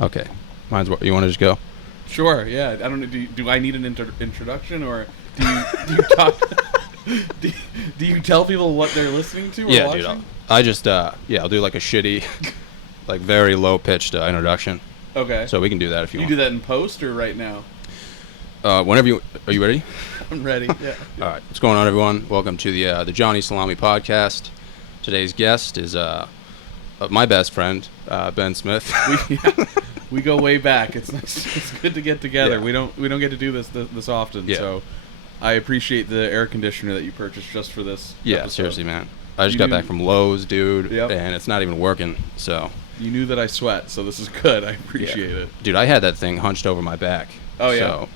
Okay. Mine's what you want to just go? Sure. Yeah. I don't know. Do I need an introduction, or do you talk? do you tell people what they're listening to or Yeah, watching? dude. I'll do like a shitty, like very low pitched introduction. Okay. So we can do that if you you want. do that in post or right now? Whenever you are you ready? I'm ready. Yeah. All right. What's going on, everyone? Welcome to the Johnny Salami podcast. Today's guest is my best friend, Ben Smith. We go way back. It's good to get together. Yeah. We don't get to do this often. Yeah. So I appreciate the air conditioner that you purchased just for this. Yeah, episode. seriously, man. I just got back from Lowe's, dude, Yep. and it's not even working. So, You knew that I sweat, so this is good. I appreciate it. dude, I had that thing hunched over my back. Oh, yeah? So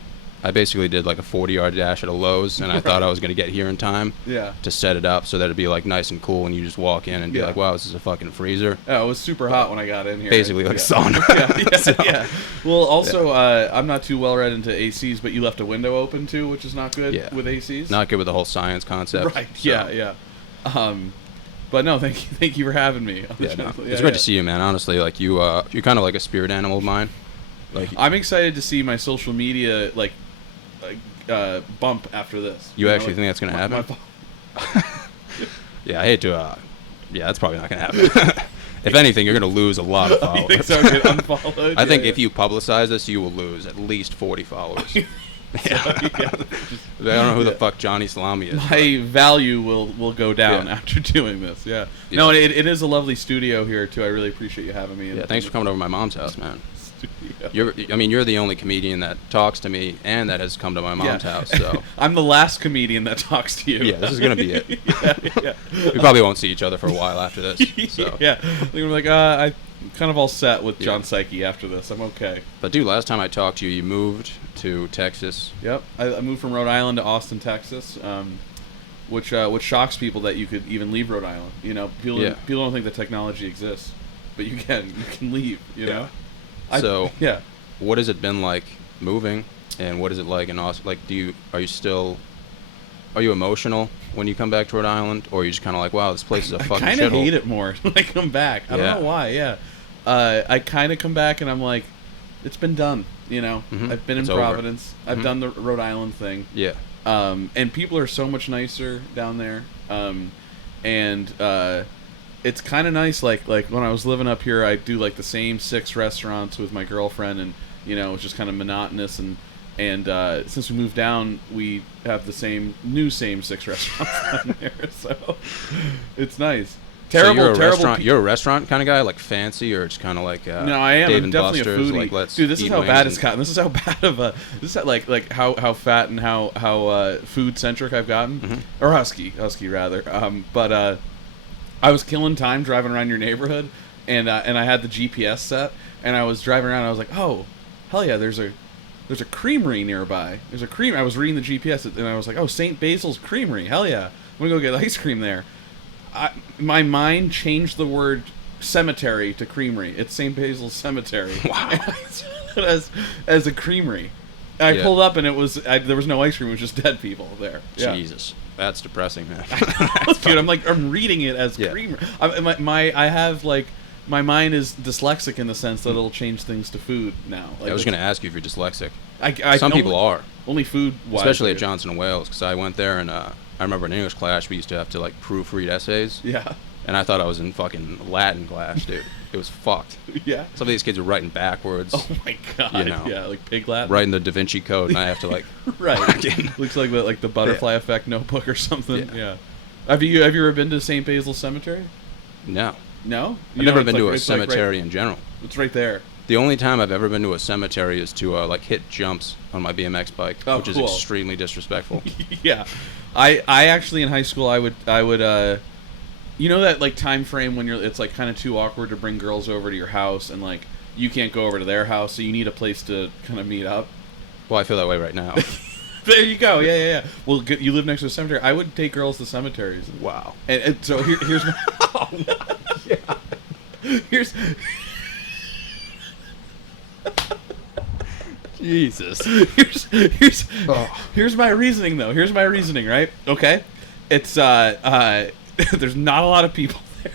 I basically did like a 40-yard dash at a Lowe's, and I thought I was going to get here in time Yeah. to set it up so that it'd be like nice and cool, and you just walk in and be Yeah. like, wow, this is a fucking freezer. Oh, it was super hot when I got in here. Basically like yeah. sauna. Yeah. So, Yeah. Well, also, I'm not too well read into ACs, but you left a window open too, which is not good Yeah. with ACs. Not good with the whole science concept. right. so- Yeah. But no, thank you for having me. Yeah, no. It's great to see you, man. Honestly, like you're kind of like a spirit animal of mine. Like I'm excited to see my social media bump after this. You actually think that's gonna happen? Yeah, I hate to. Yeah, that's probably not gonna happen. If anything, you're gonna lose a lot of You followers. think so? Get unfollowed? I think Yeah, if you publicize this, you will lose at least 40 followers. Yeah. I don't know who the fuck Johnny Salami is. my value will go down Yeah. after doing this. Yeah. Yeah. No, it is a lovely studio here too. I really appreciate you having me. Yeah, thanks for coming over to my mom's house, man. Studio. You're the only comedian that talks to me and that has come to my mom's house. So I'm the last comedian that talks to you. yeah, this is gonna be it. yeah. We probably won't see each other for a while after this. So. Yeah. We're like, I'm kind of all set with Yeah. John Psyche after this. I'm okay. But dude, last time I talked to you, you moved to Texas. Yep. I moved from Rhode Island to Austin, Texas, which shocks people that you could even leave Rhode Island. You know, people don't think that technology exists, but you can leave. You know. So Yeah. what has it been like moving, and what is it like in Austin? Like, are you emotional when you come back to Rhode Island, or are you just kind of like, wow, this place is a fucking I kind of shithole? hate it more when I come back. I Yeah. don't know why. Yeah. I kind of come back and I'm like, it's been done. You know, Mhm. I've been It's in over. Providence. I've Mhm. done the Rhode Island thing. Yeah. And people are so much nicer down there. It's kind of nice. Like when I was living up here, I do like the same 6 restaurants with my girlfriend, and you know, it's just kind of monotonous. And since we moved down, we have the same 6 restaurants down there. So it's nice. Terrible, So you're a terrible. restaurant. You're a restaurant kind of guy, like fancy, or it's kind of like No, I am. Dave I'm and definitely Buster's, a foodie. like, let's Dude, this is eat how wings bad it's and- gotten. This is how bad of a. This is how fat and how food centric I've gotten, Mhm. or husky rather. But I was killing time driving around your neighborhood, and I had the GPS set, and I was driving around. And I was like, oh, hell yeah, there's a creamery nearby. There's a cream. I was reading the GPS, and I was like, oh, St. Basil's Creamery. Hell yeah, I'm gonna go get ice cream there. My mind changed the word cemetery to creamery. It's St. Basil's Cemetery. Wow. as a creamery. I Yeah. pulled up and there was no ice cream. It was just dead people there. Yeah. Jesus, that's depressing, man. Dude, I'm reading it as Yeah. creamery. I have like my mind is dyslexic in the sense that it'll change things to food now. Like, I was going to ask you if you're dyslexic. I Some people are, only food, especially at Johnson and Wales, because I went there and I remember in English class we used to have to like proofread essays, Yeah, and I thought I was in fucking Latin class, dude. It was fucked. yeah. Some of these kids are writing backwards, Oh my god. You know. Yeah, like pig Latin. writing the Da Vinci Code, and I have to like. Right. fucking- Looks like the butterfly effect notebook or something. Yeah. Yeah. Have you ever been to St. Basil's Cemetery? No, No. I've never it's been to a it's right- cemetery in general. it's right there. The only time I've ever been to a cemetery is to like hit jumps on my BMX bike, Oh, which is cool. extremely disrespectful. Yeah. I actually in high school I would you know that like time frame when it's like kind of too awkward to bring girls over to your house, and like you can't go over to their house, so you need a place to kind of meet up. Well, I feel that way right now. There you go. Yeah. Well, you live next to a cemetery. I would take girls to cemeteries. Wow. And so here's my here's Jesus. here's my reasoning though. Here's my reasoning, right? Okay. It's there's not a lot of people there.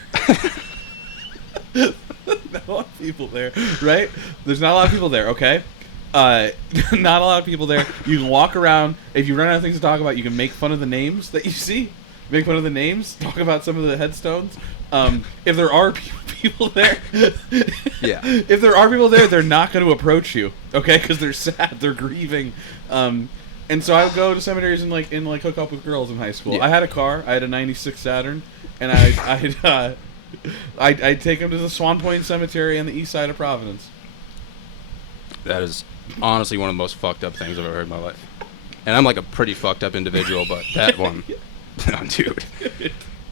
Not a lot of people there, right? There's not a lot of people there, okay? Not a lot of people there. You can walk around. If you run out of things to talk about, you can make fun of the names that you see. Make fun of the names. Talk about some of the headstones. If there are people there, Yeah. If there are people there, they're not going to approach you, okay? Because they're sad, they're grieving. And so I would go to cemeteries and like hook up with girls in high school. Yeah. I had a car. I had a '96 Saturn, and I'd take them to the Swan Point Cemetery on the east side of Providence. That is honestly one of the most fucked up things I've ever heard in my life. And I'm like a pretty fucked up individual, but that one, oh, dude,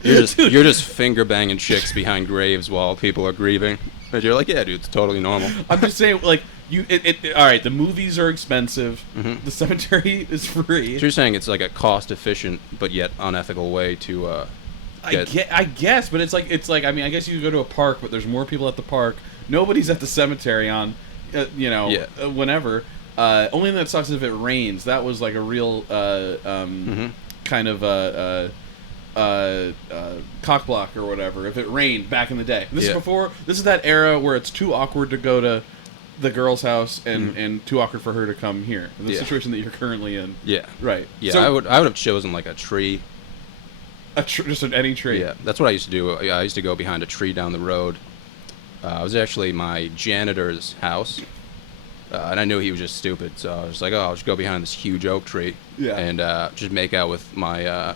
you're just finger banging chicks behind graves while people are grieving. And you're like, yeah, dude, it's totally normal. I'm just saying, like, all right, the movies are expensive. Mhm. The cemetery is free. So you're saying it's like a cost efficient but yet unethical way to I guess, but it's like I mean, I guess you could go to a park, but there's more people at the park. Nobody's at the cemetery on, Yeah. Whenever. Only thing that sucks is if it rains. That was like a real kind of cock block or whatever. If it rained back in the day, this Yeah. is that era where it's too awkward to go to the girl's house and too awkward for her to come here. The Yeah. situation that you're currently in. Yeah. Right. Yeah, So, I would have chosen like a tree. just any tree. Yeah, that's what I used to do. I used to go behind a tree down the road. It was actually my janitor's house, and I knew he was just stupid, so I was like, oh, I'll just go behind this huge oak tree Yeah. and just make out with my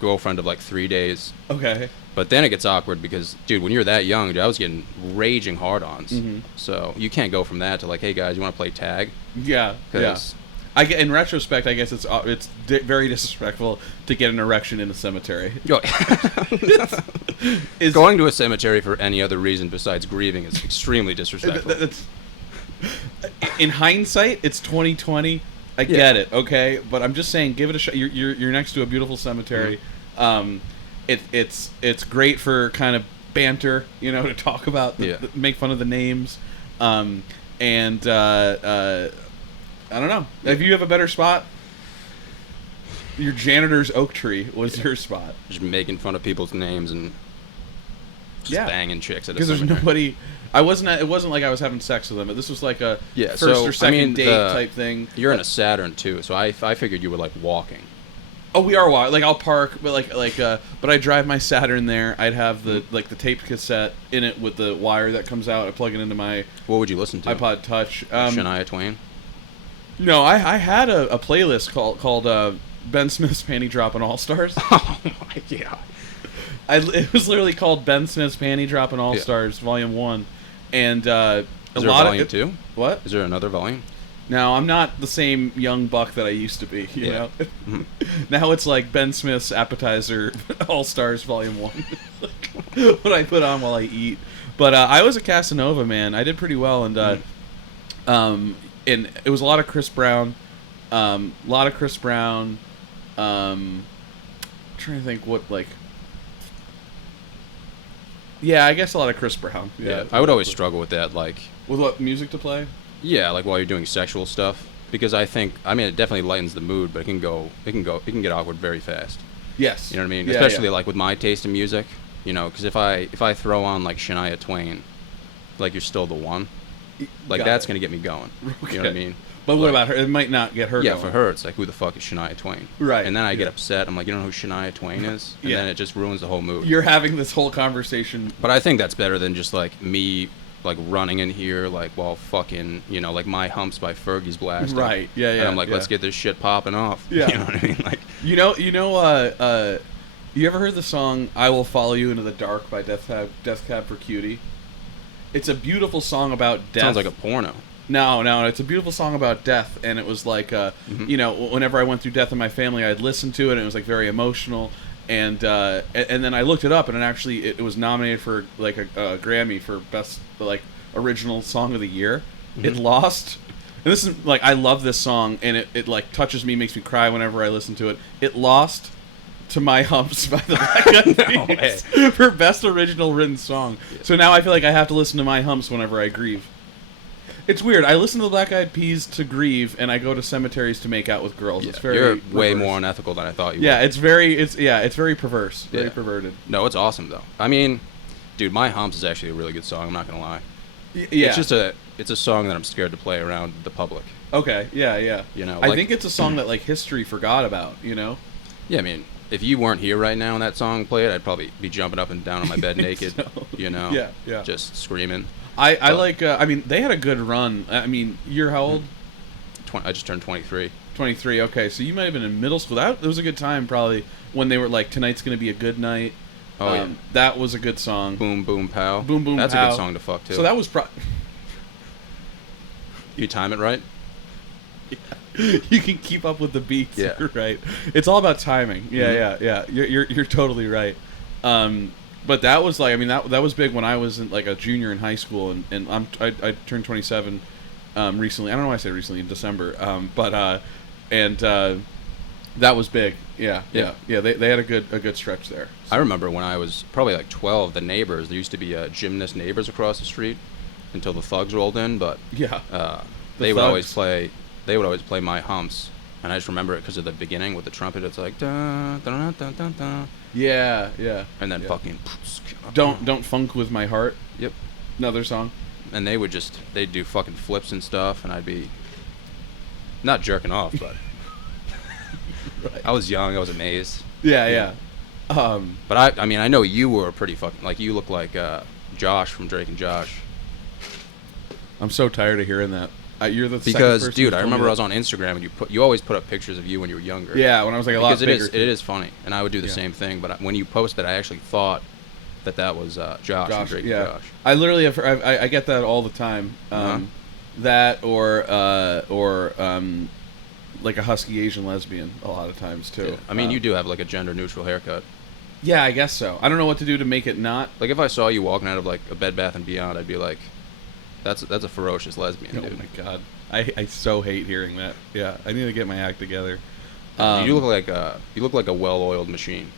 girlfriend of like 3 days. Okay. But then it gets awkward because, dude, when you're that young, dude, I was getting raging hard-ons. Mhm. So you can't go from that to like, hey guys, you want to play tag? Yeah. Yeah. 'Cause- In retrospect, I guess it's very disrespectful to get an erection in a cemetery. Yo, Is going to a cemetery for any other reason besides grieving is extremely disrespectful. that's, in hindsight, it's 2020. I Yeah. get it, okay, but I'm just saying, give it a shot. You're next to a beautiful cemetery. It's great for kind of banter, to talk about, make fun of the names, and I don't know. If you have a better spot, your janitor's oak tree was your spot. Just making fun of people's names and just Yeah. banging chicks at a Because there's cemetery. nobody. It wasn't like I was having sex with them. This was like a Yeah, first so, or I second mean, date type thing. You're in a Saturn too, so I figured you were like walking. Oh, we are walking. Like I'll park, but but I drive my Saturn there. I'd have the taped cassette in it with the wire that comes out. I plug it into my What would you listen to? iPod Touch. Shania Twain. No, I had a playlist called Ben Smith's Panty Droppin' All Stars. Oh my god. It was literally called Ben Smith's Panty Droppin' All Stars Volume 1, and Is there a volume 2? What? Is there another volume? Now, I'm not the same young buck that I used to be, you know? Mhm. Now it's like Ben Smith's Appetizer All-Stars Volume 1. What I put on while I eat. But I was a Casanova, man. I did pretty well, and it was a lot of Chris Brown. Trying to think what, like... Yeah, I guess a lot of Chris Brown. Yeah. I would always struggle with that, like... With what, music to play? Yeah, like while you're doing sexual stuff. Because I mean, it definitely lightens the mood, but it can get awkward very fast. Yes. You know what I mean? Yeah, Especially yeah. like with my taste in music, because if I throw on like Shania Twain, like You're Still the One, like Got that's it. gonna get me going. Okay. You know what I mean? But what Like, about her? It might not get her Yeah, going. for her, it's like, who the fuck is Shania Twain? Right, And then I get yeah. upset. I'm like, you don't know who Shania Twain is? And Yeah. then it just ruins the whole mood. You're having this whole conversation. But I think that's better than just like me like running in here like while fucking like My Humps by Fergie's blasting. Right. Yeah, yeah. And I'm like, yeah. let's get this shit popping off. Yeah. You know what I mean? Like, You ever heard the song "I Will Follow You Into the Dark" by Death Cab for Cutie? It's a beautiful song about death. sounds like a porno. No, it's a beautiful song about death, and it was like, whenever I went through death in my family, I'd listen to it, and it was like very emotional, and then I looked it up, and it was nominated for like a Grammy for best like original song of the year. Mhm. It lost, and this is like I love this song, and it like touches me, makes me cry whenever I listen to it. It lost to My Humps by the Black Eyed No Peas for best original written song. Yeah. So now I feel like I have to listen to My Humps whenever I grieve. It's weird. I listen to the Black Eyed Peas to grieve, and I go to cemeteries to make out with girls. Yeah, It's very you're way perverse. more unethical than I thought you Yeah, were. it's very perverse, very Yeah. perverted. No, it's awesome though. I mean, dude, My Humps is actually a really good song. I'm not gonna lie. Yeah. It's a song that I'm scared to play around the public. Okay. Yeah. Yeah. You know, I like- think it's a song that like history forgot about. You know. Yeah, I mean, if you weren't here right now and that song played, I'd probably be jumping up and down on my bed naked. So, You know. yeah, yeah. Just screaming. I But- like. I mean, they had a good run. I mean, you're how old? I just turned 23. 23. Okay, so you might have been in middle school. That was a good time, probably when they were like, "Tonight's gonna be a good night." Oh yeah. That was a good song. Boom boom pow. Boom Boom That's a Pow. good song to fuck too. So that was You time it right. you can keep up with the beats. Yeah. Right. It's all about timing. Yeah, Mhm. yeah. You're totally right. But that was like, I mean, that was big when I was in, like a junior in high school, and I turned 27 recently. I don't know why I say recently, in December. That was big. Yeah. They had a good stretch there. I remember when I was probably like 12, the neighbors, there used to be gymnast neighbors across the street until the thugs rolled in, but Yeah. they would always Thugs. play My Humps, and I just remember it because of the beginning with the trumpet. It's like da da da da da, Yeah. and then Yeah. fucking Don't funk with my heart. Yep. Another song. And they'd do fucking flips and stuff, and I'd be not jerking off, but Right. I was young, I was amazed. Yeah. But I mean, I know you were pretty fucking like you look like Josh from Drake and Josh. I'm so tired of hearing that. You're the second Because, person dude, who's I told me remember I that. was on Instagram and you always put up pictures of you when you were younger. Yeah, when I was like a lot Because bigger. it is funny, and I would do the Yeah. same thing. But when you posted, I actually thought that was Josh from Drake yeah. and Josh. I literally have. I get that all the time. Uh-huh. That or like a husky Asian lesbian a lot of times too. Yeah. I mean, you do have like a gender neutral haircut. Yeah, I guess so. I don't know what to do to make it not. Like if I saw you walking out of like a Bed Bath and Beyond, I'd be like, that's a ferocious lesbian, Oh dude. my god, I so hate hearing that. Yeah, I need to get my act together. You look like a well-oiled machine.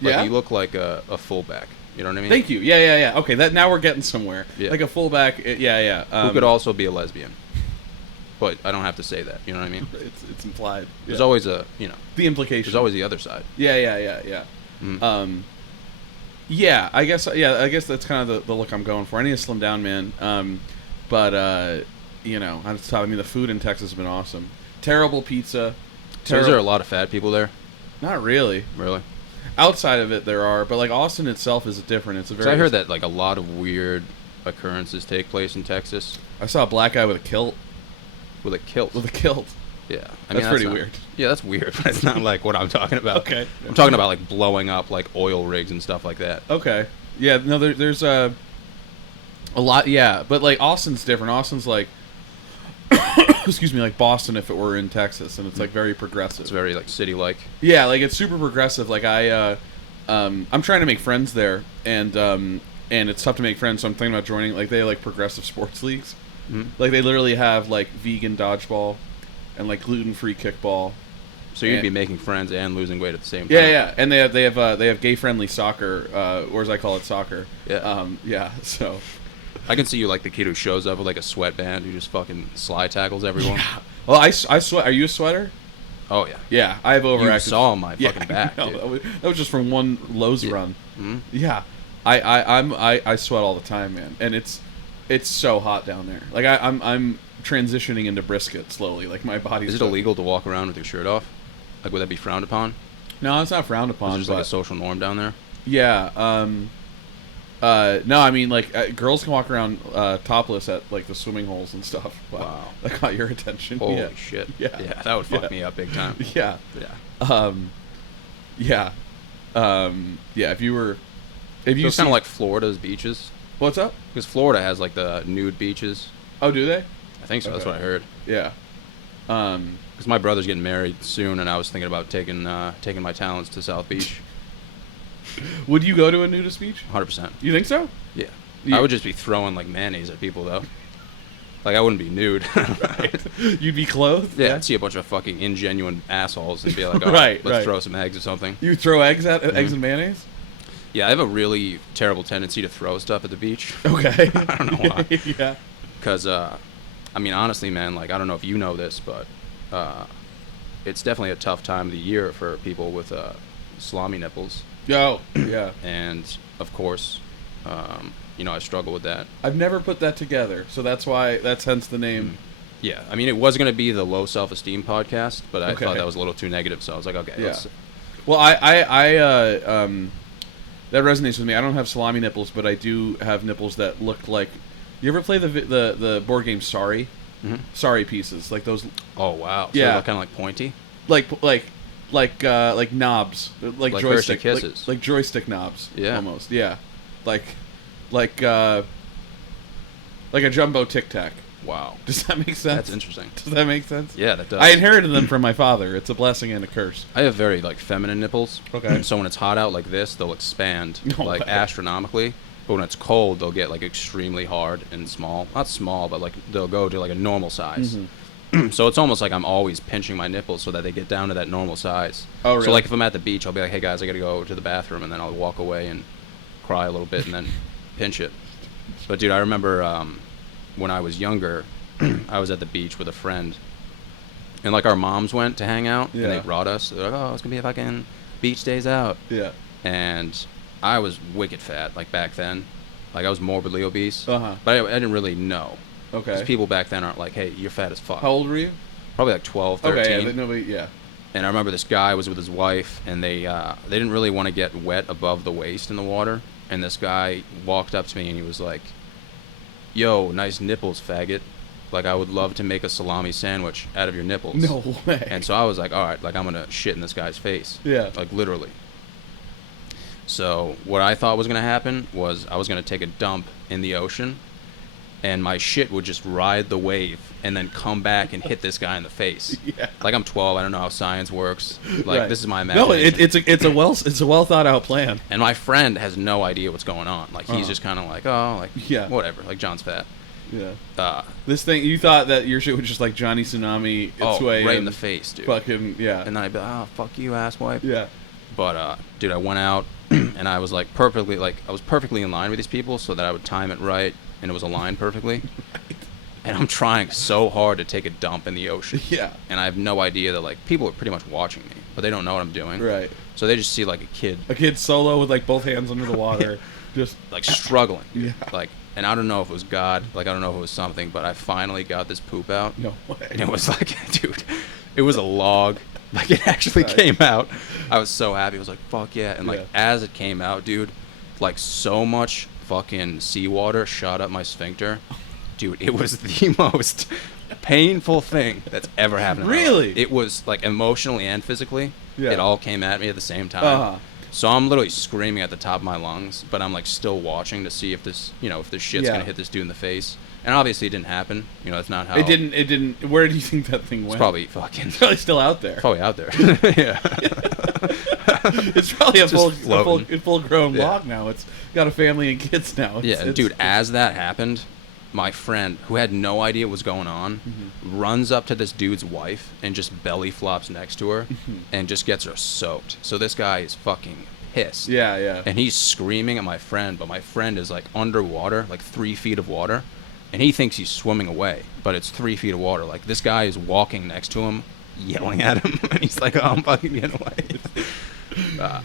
Like, Yeah? you look like a fullback. You know what I mean? Thank you. Yeah. Okay, that now we're getting somewhere. Yeah. Like a fullback. Yeah. Who could also be a lesbian, but I don't have to say that. You know what I mean? It's implied. There's Yeah. always the implication. there's always the other side. Yeah. Mhm. Yeah, I guess that's kind of the look I'm going for. I need to slim down, man. But you know, I mean, the food in Texas has been awesome. Terrible pizza. So is there a lot of fat people there? Not really. Really? Outside of it, there are, but like Austin itself is different. It's a 'Cause very. I heard that like a lot of weird occurrences take place in Texas I saw a black guy with a kilt. with a kilt. With a kilt. Yeah, I That's pretty not- weird. Yeah, that's weird, but it's not like what I'm talking about. Okay. I'm talking about like blowing up like oil rigs and stuff like that. Okay. Yeah. No, there's a lot. Yeah, but like Austin's different. Austin's like, excuse me, like Boston if it were in Texas, and it's like very progressive. It's very like city-like. Yeah, like it's super progressive. Like I'm trying to make friends there, and it's tough to make friends. So I'm thinking about joining. Like they have, like progressive sports leagues. Mhm. Like they literally have like vegan dodgeball, and like gluten-free kickball. So you'd And- be making friends and losing weight at the same time. Yeah, and they have gay-friendly soccer, or as I call it, soccer. Yeah. So I can see you like the kid who shows up with like a sweatband who just fucking slide tackles everyone. well, I sweat. Are you a sweater? Oh yeah. Yeah, I have overactive. You saw my Yeah, fucking back, no, dude. that was just from one Lowe's Yeah. run. Mhm. Yeah, I sweat all the time, man, and it's so hot down there. Like I'm transitioning into brisket slowly. Like my body's. Is it illegal to walk around with your shirt off? Like would that be frowned upon? No, it's not frowned Is upon. it just like a but- social norm down there? Yeah. No, I mean like girls can walk around topless at like the swimming holes and stuff. Wow. That got your attention. Holy yeah. shit. Yeah. Yeah, that would fuck Yeah. me up big time. Yeah. Yeah. Yeah. Yeah. If you So see, it's kind of like Florida's beaches. what's up? Because Florida has like the nude beaches. Oh, do they? I think so. That's Okay. what I heard. Yeah. Because my brother's getting married soon, and I was thinking about taking my talents to South Beach. Would you go to a nudist beach? 100%. You think so? Yeah. You- I would just be throwing like mayonnaise at people though. Like I wouldn't be nude. You'd be clothed? Yeah, I'd see a bunch of fucking ingenuine assholes and be like, "All Right, let's right. throw some eggs or something." You throw eggs at Mm-hmm. eggs and mayonnaise? Yeah, I have a really terrible tendency to throw stuff at the beach. Okay. I don't know why. Yeah. Because, I mean, honestly, man, like, I don't know if you know this, but it's definitely a tough time of the year for people with salami nipples. Yo. Yeah. And, of course, I struggle with that. I've never put that together, so that's hence the name. Yeah, I mean, it was going to be the low self-esteem podcast, but I Okay. thought that was a little too negative, so I was like, okay, Yeah. let's, Well, that resonates with me. I don't have salami nipples, but I do have nipples that look like. You ever play the board game Sorry? Mhm. Sorry pieces, like those, oh wow, so Yeah. they're kind of like pointy. like knobs, like Like joystick Hershey Kisses. like joystick knobs. Yeah. almost. Yeah, like a jumbo Tic Tac. Wow, Does that make sense? that's interesting. Does that make sense? Yeah, that does. I inherited them from my father. It's a blessing and a curse. I have very like feminine nipples. Okay. So when it's hot out like this, they'll expand No like way. astronomically. But when it's cold, they'll get like extremely hard and small. Not small, but like they'll go to like a normal size. Mm-hmm. So it's almost like I'm always pinching my nipples so that they get down to that normal size. Oh, really? So like if I'm at the beach, I'll be like, hey guys, I gotta go to the bathroom, and then I'll walk away and cry a little bit and then pinch it. But dude, I remember when I was younger, I was at the beach with a friend, and like our moms went to hang out, and Yeah. they brought us. They're like, oh, it's gonna be a fucking beach days out, Yeah. and I was wicked fat like back then, like I was morbidly obese, Uh-huh. but I didn't really know. Okay. 'Cause people back then aren't like, hey, you're fat as fuck. How old were you? Probably like 12, 13. Okay. Yeah. Nobody. Yeah. And I remember this guy was with his wife, and they didn't really want to get wet above the waist in the water. And this guy walked up to me and he was like, "Yo, nice nipples, faggot. Like I would love to make a salami sandwich out of your nipples." No way. And so I was like, "All right, like I'm gonna shit in this guy's face." Yeah. Like literally. So what I thought was gonna happen was I was gonna take a dump in the ocean, and my shit would just ride the wave and then come back and hit this guy in the face. Yeah. Like I'm 12, I don't know how science works. Like Right. this is my No, imagination. it's a well thought out plan. And my friend has no idea what's going on. Like he's Uh-huh. just kind of like, oh, like Yeah. whatever. Like John's fat. Yeah. This thing, you thought that your shit was just like Johnny Tsunami its Oh, way right in and the face, dude. fucking yeah. And then I'd be like, oh, fuck you, asswipe. Yeah. But dude, I went out and I was like I was perfectly in line with these people so that I would time it right and it was aligned perfectly. And I'm trying so hard to take a dump in the ocean. Yeah. And I have no idea that like people are pretty much watching me, but they don't know what I'm doing. Right. So they just see like a kid A kid solo with like both hands under the water, just like struggling. Yeah. Like, and I don't know if it was God, like I don't know if it was something, but I finally got this poop out. no way. And it was like, dude, it was a log. Like it actually Right. came out. I was so happy. I was like, fuck yeah. And like Yeah. as it came out, dude, like so much fucking seawater shot up my sphincter. Dude, it was the most painful thing that's ever happened in my life. Really? It was like emotionally and physically. Yeah. It all came at me at the same time. Uh-huh. So I'm literally screaming at the top of my lungs, but I'm like still watching to see if this, if this shit's Yeah. gonna hit this dude in the face. And obviously it didn't happen. That's not how. It didn't. Where do you think that thing went? It's probably fucking. Probably still out there. Probably out there. Yeah. It's probably a Just full grown Yeah. log now. It's got a family and kids now. Yeah, and dude, as that happened, my friend, who had no idea what was going on, Mm-hmm. runs up to this dude's wife and just belly flops next to her Mm-hmm. and just gets her soaked. So this guy is fucking pissed. Yeah, yeah. And he's screaming at my friend, but my friend is like underwater, like 3 feet of water, and he thinks he's swimming away, but it's 3 feet of water. Like this guy is walking next to him, yelling at him, and he's like, "Oh, I'm fucking getting away."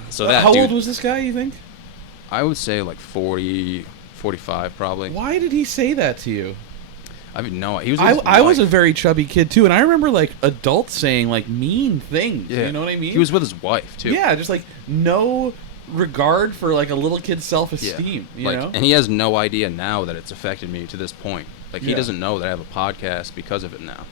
So that How dude, old was this guy, you think? I would say like 40, 45 probably. Why did he say that to you? I mean, no, he was. with his I was a wife. very chubby kid too, and I remember like adults saying like mean things. Yeah. You know what I mean? He was with his wife too. Yeah, just like no regard for like a little kid's Yeah. self-esteem. You Like, know? and he has no idea now that it's affected me to this point. Like he Yeah. doesn't know that I have a podcast because of it now.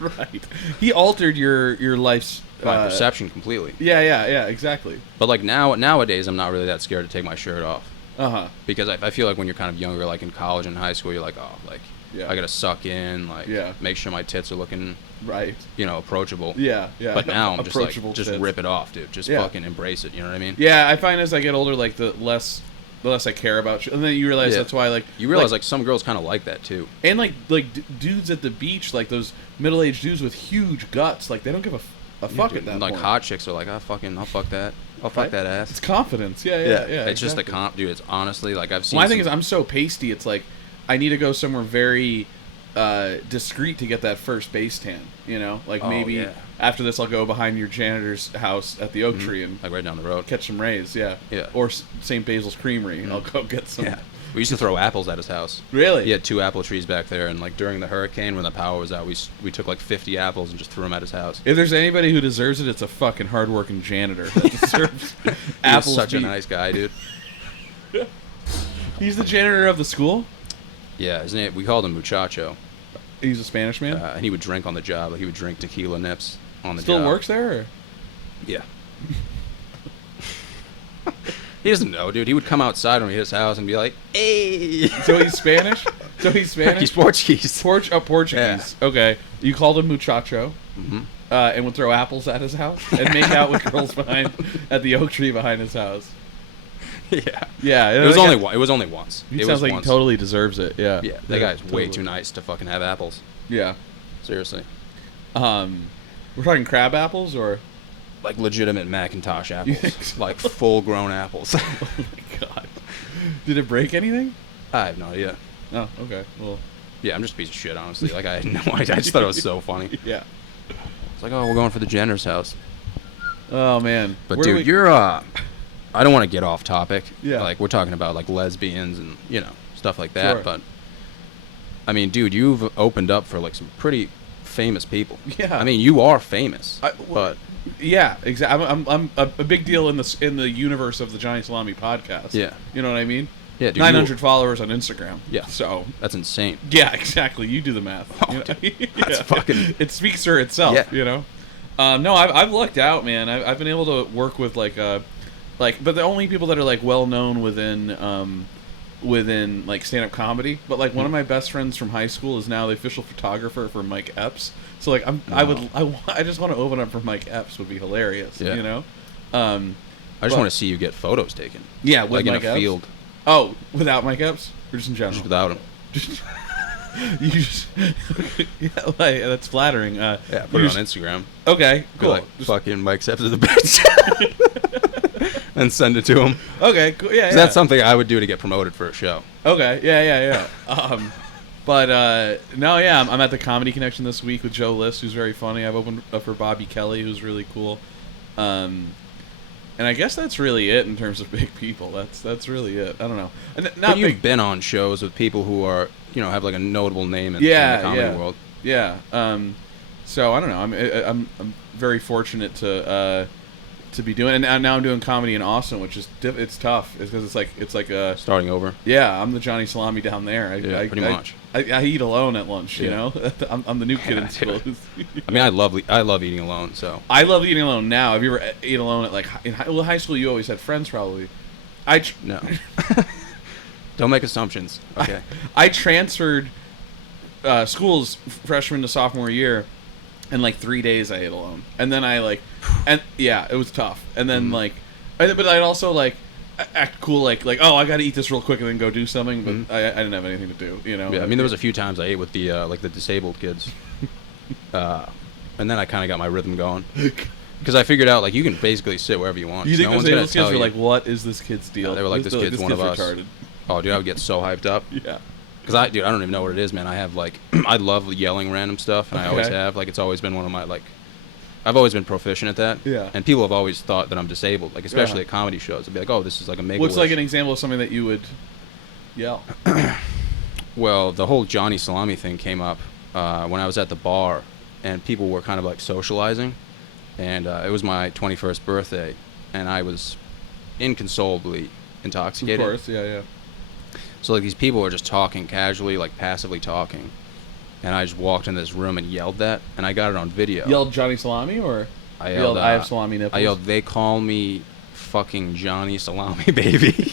Right. He altered your life's My perception completely. Yeah, exactly. But like nowadays, I'm not really that scared to take my shirt off Uh-huh. because I feel like when you're kind of younger, like in college and high school, you're like, oh, like Yeah. I gotta suck in, like Yeah. make sure my tits are looking, Right. approachable. Yeah, yeah. But now I'm just like, Approachable just tits. rip it off, dude. Just Yeah. fucking embrace it. You know what I mean? Yeah, I find as I get older, like the less I care about and then you realize Yeah. that's why like You realize like some girls kind of like that too. and like dudes at the beach, like those middle-aged dudes with huge guts, like they don't give a fuck at that Like point. hot chicks are like, I'll fuck that. I'll fuck Right? that ass. It's confidence. Yeah. It's just the exactly. comp, dude. It's honestly like I've seen. My thing is, some- I'm so pasty. It's like I need to go somewhere very discreet to get that first base tan. You know, like Oh, maybe yeah. after this, I'll go behind your janitor's house at the Oak Tree and like right down the road. catch some rays. Yeah. Yeah. Or St. Basil's Creamery. I'll go get some Yeah. We used to throw apples at his house. Really? He had 2 apple trees back there, and like during the hurricane when the power was out, we took like 50 apples and just threw them at his house. If there's anybody who deserves it, it's a fucking hardworking janitor that deserves He was apples. such a beat. nice guy, dude. He's the janitor of the school. Yeah, his name, we called him Muchacho, He's a Spanish man. and he would drink on the job. Like, he would drink tequila nips on the Still job. works there. Or? Yeah. He doesn't know, dude. He would come outside when we hit his house and be like, "Hey." So he's Spanish. So he's Spanish. He's Portuguese. Portuguese. Okay. You called him muchacho, Hmm. and would throw apples at his house and make out with girls behind at the oak tree behind his house. Yeah. Yeah. It was only one. It was only once. He It sounds was like once. he totally deserves it. Yeah. Yeah, that guy's way totally. too nice to fucking have apples. Yeah. Seriously. We're talking crab apples or. Like legitimate Macintosh You apples. think so? Like full grown apples. Oh my god. Did it break anything? I have no idea. Oh, okay. Well. Yeah, I'm just a piece of shit, honestly. Like, I had no idea. I just thought it was so funny. Yeah. It's like, oh, we're going for the Jenner's house. Oh man. But, Where do dude, we- you're, I don't want to get off topic. Yeah. Like, we're talking about, like, lesbians and, you know, stuff like that. Sure. But, I mean, dude, you've opened up for, like, some pretty famous people. Yeah. I mean, you are famous. Well, but, Yeah, exactly. I'm a big deal in the universe of the Johnny Salami podcast. Yeah. You know what I mean? yeah, dude, 900 followers on Instagram. Yeah. So. that's insane. Yeah, exactly. You do the math. Oh, You know? dude, that's Yeah. fucking- It speaks for itself. Yeah. You know. No, I've lucked out, man. I've been able to work with but the only people that are like well known within like stand up comedy. But like one of my best friends from high school is now the official photographer for Mike Epps. So like I just want to open up for Mike Epps would be hilarious. Yeah. You know. I just But- want to see you get photos taken. Yeah, with like in Mike a Epps? field, Oh, without Mike Epps or just in general? just without him. You just yeah, like, that's flattering. Yeah, put you it on just- Instagram. Okay, Be cool. like, fucking Mike Seps is a bitch. And send it to him. Okay, cool. Yeah, 'Cause yeah. that's something I would do to get promoted for a show. Okay, yeah. But no, yeah, I'm at the Comedy Connection this week with Joe List, who's very funny. I've opened up for Bobby Kelly, who's really cool. And I guess that's really it in terms of big people. That's really it. I don't know. Not But you've big. been on shows with people who are, you know, have like a notable name in, Yeah, in the comedy yeah. world. Yeah. So I don't know. I'm very fortunate to be doing, and now I'm doing comedy in Austin, which is it's tough. It's because it's like a Starting over. yeah. I'm the Johnny Salami down there. Yeah, pretty much. I eat alone at lunch. You Yeah. know, I'm the new kid in Yeah, school. dude. I mean, I love eating alone. So I love eating alone now. Have you ever ate alone at like in high school? You always had friends, probably. no. Don't make assumptions. Okay. I transferred schools freshman to sophomore year, and like 3 days I ate alone, and then and yeah, it was tough. And then but I'd also act cool, like oh, I got to eat this real quick and then go do something, but I didn't have anything to do, you know. Yeah, I mean, there was a few times I ate with the like the disabled kids, and then I kind of got my rhythm going because I figured out like you can basically sit wherever you want. You think no one's those gonna kids tell were you. like, what is this kid's deal? They were like, this kid's one of us. retarded. Oh, dude, I would get so hyped up. Yeah. Because I don't even know what it is, man. I have like, I love yelling random stuff, and I always Okay. have. Like, it's always been one of my I've always been proficient at that. Yeah. And people have always thought that I'm disabled, like especially Yeah. at comedy shows. They'd be like, oh, this is like a make. What's like an example of something that you would yell? Well, the whole Johnny Salami thing came up when I was at the bar, and people were kind of like socializing, and it was my 21st birthday, and I was inconsolably Of intoxicated. course, yeah. So like these people were just talking casually, like passively talking, and I just walked in this room and yelled that, and I got it on video. Yelled Johnny Salami or I yelled I have salami nipples? I yelled, they call me fucking Johnny Salami, baby.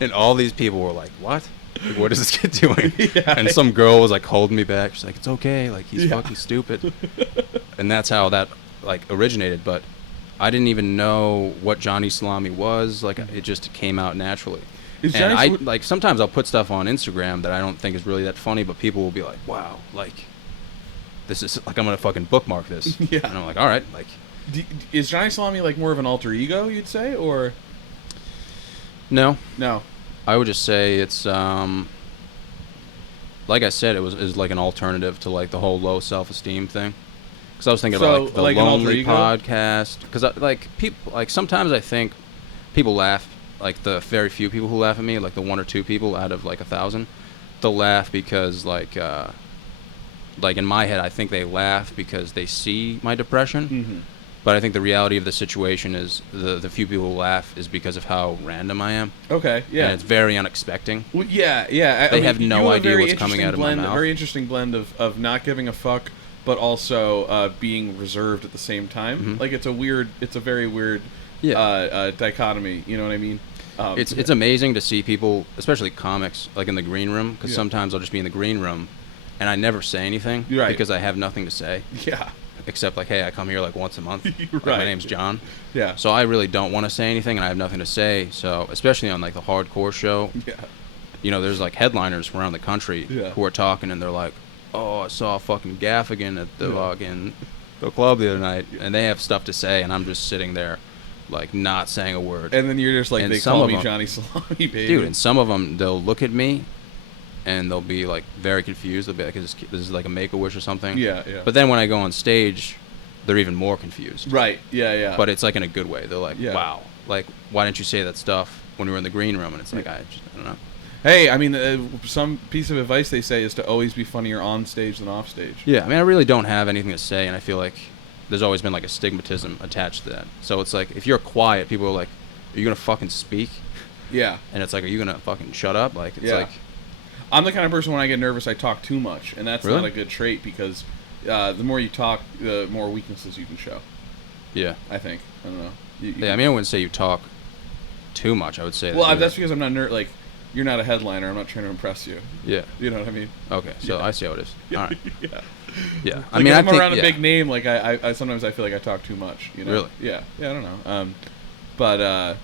And all these people were like, what? Like, what is this kid doing? Yeah. And some girl was like holding me back. She's like, it's okay. Like, he's Yeah. fucking stupid. And that's how that like originated. But I didn't even know what Johnny Salami was. Like, it just came out naturally. Is And Johnny I like sometimes I'll put stuff on Instagram that I don't think is really that funny, but people will be like, wow, like this is like I'm gonna fucking bookmark this. Yeah. And I'm like, all right, like Is Johnny Salami like more of an alter ego, you'd say, or no. no? I would just say it's like I said, is like an alternative to like the whole low self-esteem thing. Because I was thinking So, about like the like an alter Lonely ego? podcast. Because like people, like sometimes I think people laugh like the very few people who laugh at me, like the 1 or 2 people out of like 1,000, they'll laugh because like in my head, I think they laugh because they see my depression. Mm-hmm. But I think the reality of the situation is the few people who laugh is because of how random I am. Okay, yeah. And it's very unexpected. Well, yeah. I They mean, have no you idea a very what's coming out of my blend, mouth. A very interesting blend of not giving a fuck, but also being reserved at the same time. Mhm. Like it's a very weird dichotomy. You know what I mean? It's amazing to see people, especially comics, like in the green room, because Yeah. sometimes I'll just be in the green room, and I never say anything Right. because I have nothing to say, Yeah. except like, hey, I come here like once a month. Like, Right. my name's John. Yeah. So I really don't want to say anything, and I have nothing to say. So especially on like the hardcore show, Yeah. you know, there's like headliners from around the country Yeah. who are talking, and they're like, oh, I saw fucking Gaffigan at the Yeah. fucking the club the other night, and they have stuff to say, and I'm just sitting there, like not saying a word. And then you're just like, And they some call of me them- Johnny Salami, baby. Dude, and some of them, they'll look at me, and they'll be like very confused. They'll be like, this is like a Make-A-Wish or something. Yeah. But then when I go on stage, they're even more confused. Right. Yeah. But it's like in a good way. They're like, Yeah. wow, like why didn't you say that stuff when we were in the green room? And it's like, I don't know. Hey, I mean, some piece of advice they say is to always be funnier on stage than off stage. Yeah, I mean, I really don't have anything to say, and I feel like there's always been like a stigmatism attached to that. So it's like, if you're quiet, people are like, are you gonna fucking speak? Yeah. And it's like, are you gonna fucking shut up? Like, it's Yeah. like, I'm the kind of person when I get nervous, I talk too much, and that's Really? not a good trait because the more you talk, the more weaknesses you can show. yeah. I think. I don't know. Yeah, I mean, I wouldn't say you talk too much. I would say. well, that that's because I'm not like you're not a headliner. I'm not trying to impress you. Yeah. You know what I mean? Okay, so Yeah. I see how it is. All right. Yeah. Yeah. Like I mean, if I I'm think, around yeah. a big name, like I sometimes I feel like I talk too much. You know? Really? Yeah. Yeah. I don't know. But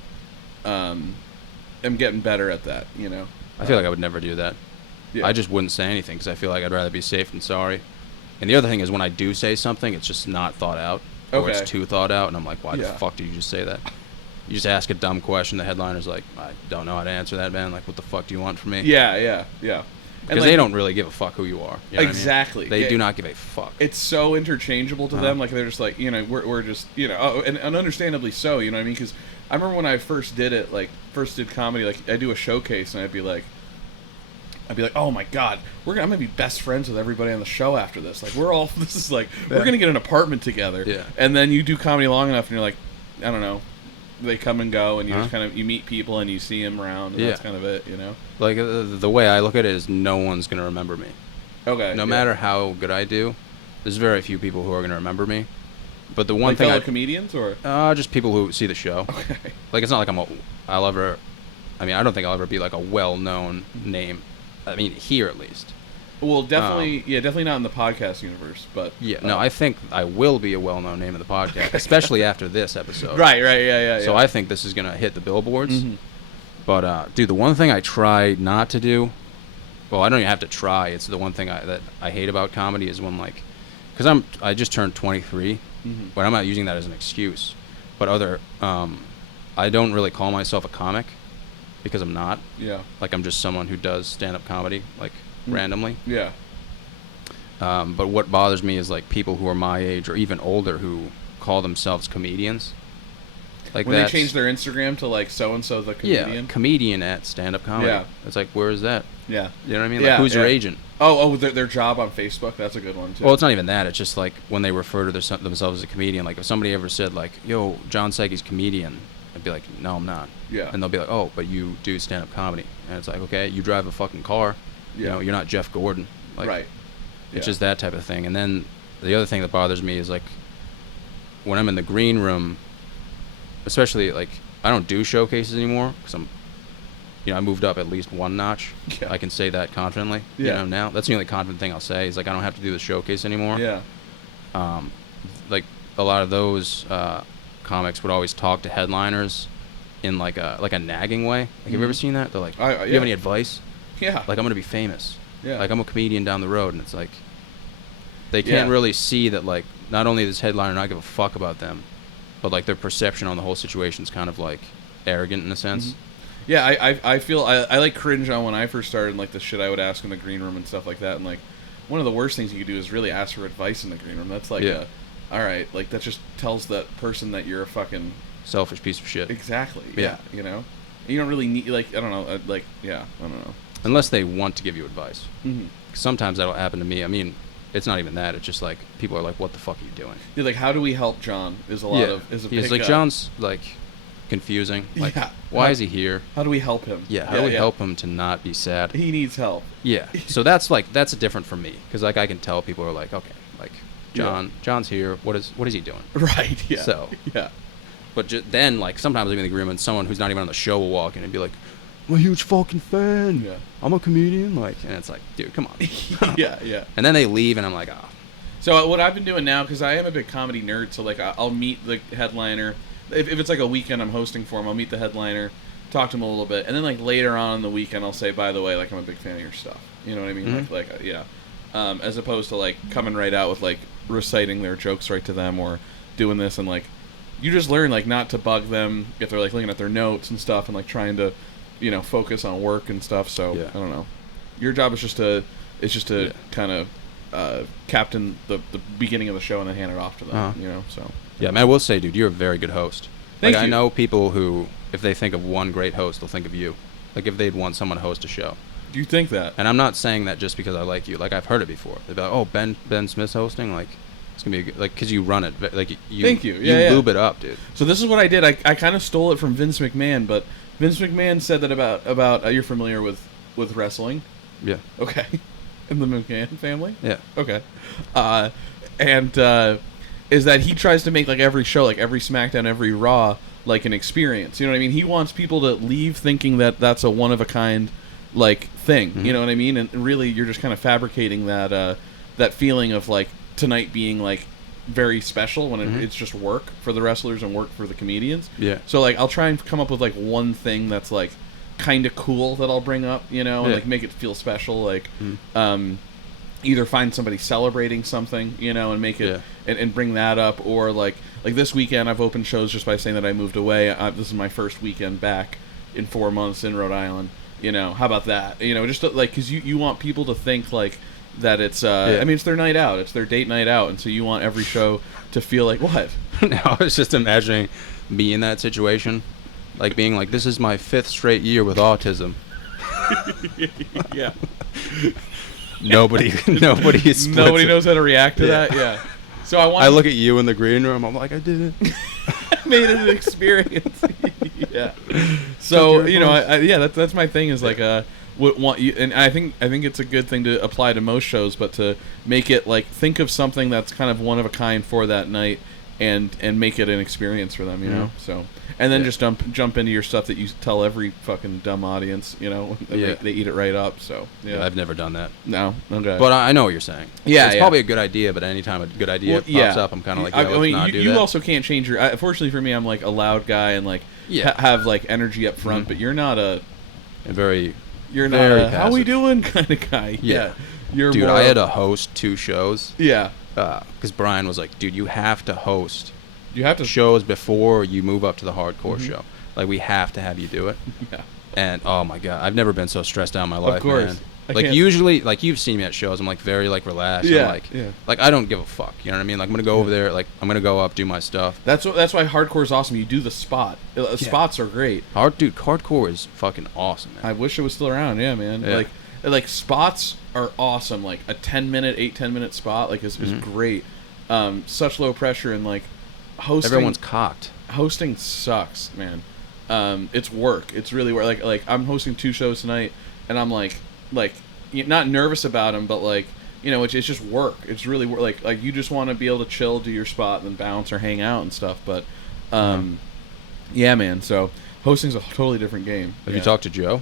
I'm getting better at that. You know. I feel like I would never do that. Yeah. I just wouldn't say anything because I feel like I'd rather be safe than sorry. And the other thing is when I do say something, it's just not thought out, or Okay. it's too thought out, and I'm like, why Yeah. the fuck did you just say that? You just ask a dumb question. The headliner's like, I don't know how to answer that, man. Like, what the fuck do you want from me? Yeah. Because like, they don't really give a fuck who you are. You know what I mean? Exactly. They Yeah. do not give a fuck. It's so interchangeable to Uh-huh. them. Like they're just like, you know, we're just, you know, and understandably so. You know what I mean? Because I remember when I first did it, like first did comedy, like I do a showcase and I'd be like, oh my god, I'm gonna be best friends with everybody on the show after this. Like we're all, this is like, we're gonna get an apartment together. Yeah. And then you do comedy long enough and you're like, I don't know, they come and go and you just Uh-huh. kind of, you meet people and you see them around and Yeah. that's kind of it, you know? Like, the way I look at it is no one's going to remember me. Okay. No yeah. matter how good I do, there's very few people who are going to remember me. But the one Like thing fellow comedians or? just people who see the show. Okay. Like, it's not like I'll ever, I mean, I don't think I'll ever be like a well-known name. I mean, here at least. Well, definitely, definitely not in the podcast universe, but Yeah, no, I think I will be a well-known name in the podcast, especially after this episode. right, yeah. So I think this is going to hit the billboards. Mhm. But, dude, the one thing I try not to do, well, I don't even have to try. It's the one thing that I hate about comedy is when, like, because I just turned 23, Mhm. but I'm not using that as an excuse. But I don't really call myself a comic because I'm not. Yeah, Like, I'm just someone who does stand-up comedy, like, Mm. randomly. yeah, But what bothers me is, like, people who are my age or even older who call themselves comedians. Like when they that's- change their Instagram to like so and so the Yeah, comedian. comedian at stand-up comedy. Yeah. It's like, where is that? Yeah. You know what I mean? Yeah, Like, who's your yeah. agent? Oh, their job on Facebook. That's a good one too. Well, it's not even that. It's just like when they refer to themselves as a comedian. Like if somebody ever said like, "Yo, John Segge's comedian," I'd be like, "No, I'm not." Yeah. And they'll be like, "Oh, but you do stand-up comedy," and it's like, "Okay, you drive a fucking car. You Yeah. know, you're not Jeff Gordon." Like, right. It's Yeah. just that type of thing. And then the other thing that bothers me is like when I'm in the green room, especially like I don't do showcases anymore because I moved up at least one notch. Yeah. I can say that confidently. Yeah. You know, now that's the only confident thing I'll say is like I don't have to do the showcase anymore. Yeah. Like a lot of those comics would always talk to headliners in like a nagging way. Like, have you ever Mhm. seen that? They're like, I- "Do you yeah. have any advice?" Yeah. Like, I'm gonna be famous. Yeah. Like, I'm a comedian down the road, and it's like they can't Yeah. really see that like not only does headliner not give a fuck about them, but like their perception on the whole situation is kind of like arrogant in a sense. Mhm. Yeah, I feel I like cringe on when I first started and like the shit I would ask in the green room and stuff like that, and like one of the worst things you could do is really ask for advice in the green room. That's like Yeah. all right, like that just tells that person that you're a fucking Selfish piece of shit. exactly. Yeah. You know. You don't really need, like, I don't know, like, yeah, I don't know. Unless they want to give you advice. Mm-hmm. Sometimes that'll happen to me. I mean, it's not even that. It's just like people are like, "What the fuck are you doing?" You're like, how do we help John? Is a lot of is a He's big, like, John's like confusing. Like, Yeah. why is he here? How do we help him? Yeah, how do we help him to not be sad? He needs help. Yeah. So that's different for me because like I can tell people are like, okay, like John's here. What is he doing? Right. Yeah. So yeah. But then like sometimes I'm in the agreement. Someone who's not even on the show will walk in and be like, "I'm a huge fucking fan. Yeah. I'm a comedian." Like, and it's like, dude, come on. Yeah. Yeah. And then they leave, and I'm like, ah. So what I've been doing now, because I am a big comedy nerd, so like I'll meet the headliner. If it's like a weekend I'm hosting for him, I'll meet the headliner, talk to him a little bit, and then like later on in the weekend I'll say, by the way, like I'm a big fan of your stuff. You know what I mean? Mm-hmm. Like yeah. As opposed to like coming right out with like reciting their jokes right to them or doing this, and like you just learn like not to bug them if they're like looking at their notes and stuff and like trying to, you know, focus on work and stuff. So Yeah. I don't know. Your job is just to Yeah. kind of captain the beginning of the show and then hand it off to them. Uh-huh. You know, so Yeah, man, I will say, dude, you're a very good host. Thank like, I you. know people who, if they think of one great host, they'll think of you. Like, if they'd want someone to host a show. do you think that? And I'm not saying that just because I like you. Like, I've heard it before. They're like, oh, Ben Smith's hosting? Like, it's going to be, a good, like, because you run it. Like, you Thank you. You Yeah, yeah. lube it up, dude. So this is what I did. I kind of stole it from Vince McMahon, but Vince McMahon said that about you're familiar with wrestling. Yeah. Okay. In the McMahon family? Yeah. Okay. Is that he tries to make like every show, like every SmackDown, every Raw, like an experience. You know what I mean? He wants people to leave thinking that that's a one of a kind like thing. Mm-hmm. You know what I mean? And really you're just kind of fabricating that that feeling of like tonight being like very special when Mm-hmm. it's just work for the wrestlers and work for the comedians. Yeah. So like I'll try and come up with like one thing that's like kind of cool that I'll bring up, you know, and Yeah. like make it feel special, like Mm. either find somebody celebrating something, you know, and make it and bring that up, or like this weekend I've opened shows just by saying that I moved away. This is my first weekend back in 4 months in Rhode Island. You know, how about that? You know, just to, like, because you want people to think like that it's I mean, it's their night out, it's their date night out, and so you want every show to feel like what? No, I was just imagining me in that situation. Like, being like, this is my 5th straight year with autism. Yeah. Nobody is. Nobody knows how to react to Yeah. that. Yeah. So I want. I look at you in the green room. I'm like, I did it. made it an experience. Yeah. So you know, yeah, that's my thing is like what want you, and I think it's a good thing to apply to most shows, but to make it like think of something that's kind of one of a kind for that night, and make it an experience for them, you know. So and then just jump into your stuff that you tell every fucking dumb audience, you know, and they eat it right up. So yeah, I've never done that. no, okay. But I know what you're saying. Yeah, it's yeah. probably a good idea, but anytime a good idea pops up, I'm kind of like, I mean, let's not do you that. also can't change your. Fortunately for me, I'm like a loud guy and like have like energy up front, but you're not a. And very, You're not very a how we passive. doing kind of guy. Yeah. You're Dude, more I had of- to host 2 shows. Yeah. Because Brian was like, dude, you have to host You have to shows before you move up to the hardcore show. Like, we have to have you do it. Yeah. And oh my god, I've never been so stressed out in my life, course. man. I Like, can't- usually, like, you've seen me at shows, I'm like very like relaxed. Yeah, I'm like, yeah. like, I don't give a fuck. You know what I mean? Like, I'm gonna go over there, like, I'm gonna go up, do my stuff. That's why hardcore is awesome. You do the spot. Spots are great. Hardcore is fucking awesome, man. I wish it was still around. Yeah, man. Yeah. Like spots are awesome. Like a 10-minute spot like is great. Such low pressure and like hosting. Everyone's cocked. Hosting sucks, man. It's work. It's really work. Like I'm hosting 2 shows tonight, and I'm like not nervous about them, but like you know, it's just work. It's really work. Like you just want to be able to chill, do your spot, and then bounce or hang out and stuff. But yeah, man. So hosting's a totally different game. Have you talked to Joe?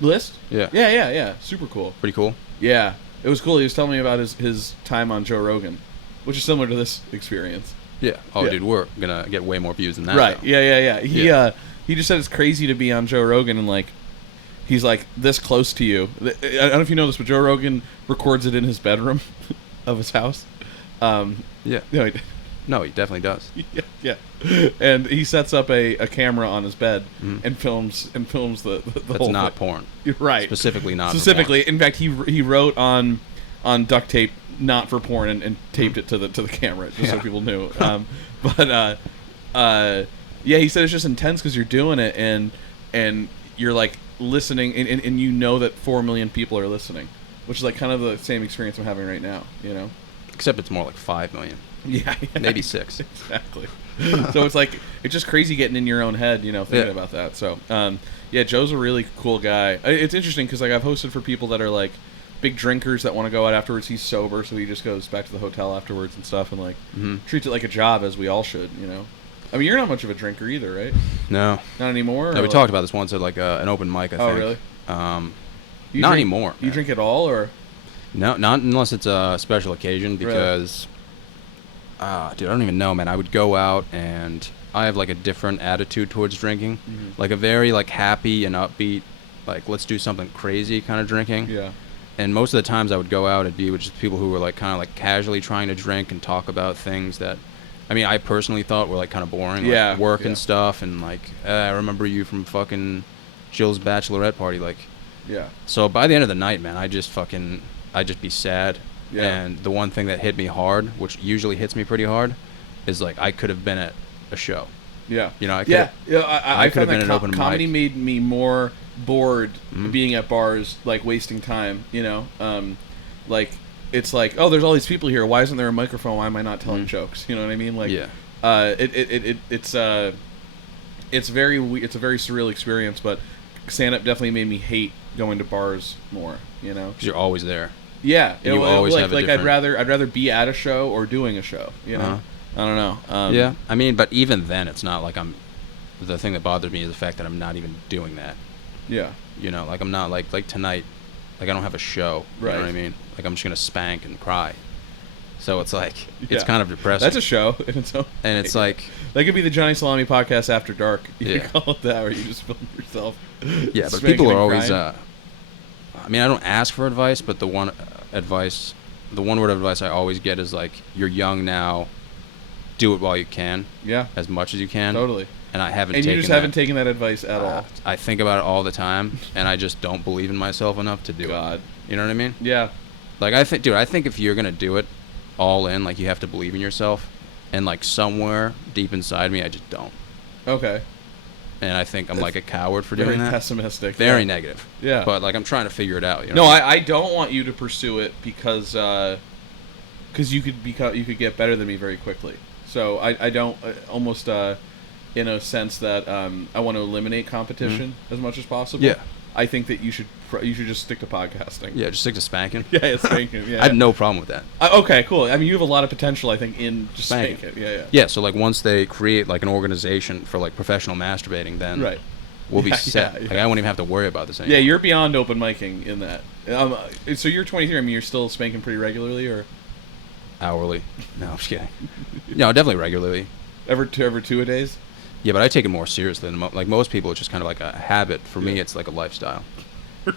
List? Yeah. Yeah. Super cool. Pretty cool. Yeah, it was cool. He was telling me about his time on Joe Rogan, which is similar to this experience. Yeah. Oh, Yeah. dude, we're gonna get way more views than that. Right. though. Yeah. Yeah. He just said it's crazy to be on Joe Rogan and like he's like this close to you. I don't know if you know this, but Joe Rogan records it in his bedroom of his house. Yeah. No, No, he definitely does. yeah. And he sets up a camera on his bed and films the That's whole not thing. porn. You're right. Specifically not. for Specifically, in fact, he wrote on duct tape not for porn and taped it to the camera just so Yeah. people knew. But yeah, he said it's just intense because you're doing it and you're like listening, and you know that 4 million people are listening, which is like kind of the same experience I'm having right now, you know? Except it's more like 5 million. Yeah. Maybe 6. Exactly. So it's like, it's just crazy getting in your own head, you know, thinking about that. So, yeah, Joe's a really cool guy. It's interesting because, like, I've hosted for people that are, like, big drinkers that want to go out afterwards. He's sober, so he just goes back to the hotel afterwards and stuff and, like, treats it like a job, as we all should, you know? I mean, you're not much of a drinker either, right? No. Not anymore? No, we talked about this once at, like, an open mic, I think. Oh, really? Not anymore. You drink at all, or? No, not unless it's a special occasion, because... dude, I don't even know, man. I would go out, and I have, like, a different attitude towards drinking. Like, a very, like, happy and upbeat, like, let's do something crazy kind of drinking. Yeah. And most of the times I would go out and be with just people who were, like, kind of, like, casually trying to drink and talk about things that, I mean, I personally thought were, like, kind of boring. Yeah. Like, work and stuff, and, like, I remember you from fucking Jill's bachelorette party, like. Yeah. So by the end of the night, man, I'd just be sad. Yeah. And the one thing that hit me hard, which usually hits me pretty hard, is, like, I could have been at a show. Yeah. You know, I I could have found been that at an open comedy mic. made me more bored being at bars, like, wasting time, you know? Like, it's like, oh, there's all these people here. Why isn't there a microphone? Why am I not telling jokes? You know what I mean? Like, Yeah. It's a very surreal experience, but stand-up definitely made me hate going to bars more, you know? Because you're always there. Yeah, And you always have a like different... I'd rather be at a show or doing a show. You know, I don't know. Yeah, I mean, but even then, it's not like I'm. The thing that bothers me is the fact that I'm not even doing that. Yeah. You know, like I'm not like tonight, like I don't have a show. Right. You know what I mean? Like I'm just gonna spank and cry. So it's like it's kind of depressing. That's a show in its own. And it's like that could be the Johnny Salami podcast after dark. You Yeah. could call it that, where you just film yourself. yeah, but spanking people are and always. crying. I mean, I don't ask for advice, but the one word of advice I always get is like, you're young now, do it while you can, Yeah. as much as you can. Totally. And I haven't. And taken you just that. haven't taken that advice at all. I think about it all the time, and I just don't believe in myself enough to do God. it. You know what I mean? Yeah. Like I think if you're gonna do it, all in, like you have to believe in yourself, and like somewhere deep inside me, I just don't. Okay. And I think I'm like a coward for Very doing that. pessimistic. Very yeah. negative. Yeah. But like I'm trying to figure it out. You No, know? I don't want you to pursue it because you could get better than me very quickly. So I don't almost in a sense that I want to eliminate competition as much as possible. Yeah. I think that you should just stick to podcasting. Yeah, just stick to spanking. Yeah, it's spanking. Yeah. I have no problem with that. Okay, cool. I mean, you have a lot of potential, I think, in just Spanking. spanking. Yeah, yeah. Yeah, so like once they create like an organization for like professional masturbating, then Right. we'll be Yeah, set. yeah, Like yeah. I won't even have to worry about this Yeah, anymore. you're beyond open micing in that. So you're 23. I mean, you're still spanking pretty regularly, or Hourly. No, I'm just kidding. No, definitely regularly. every two a days? Yeah, but I take it more seriously than like most people. It's just kind of like a habit. For me, Yeah. it's like a lifestyle.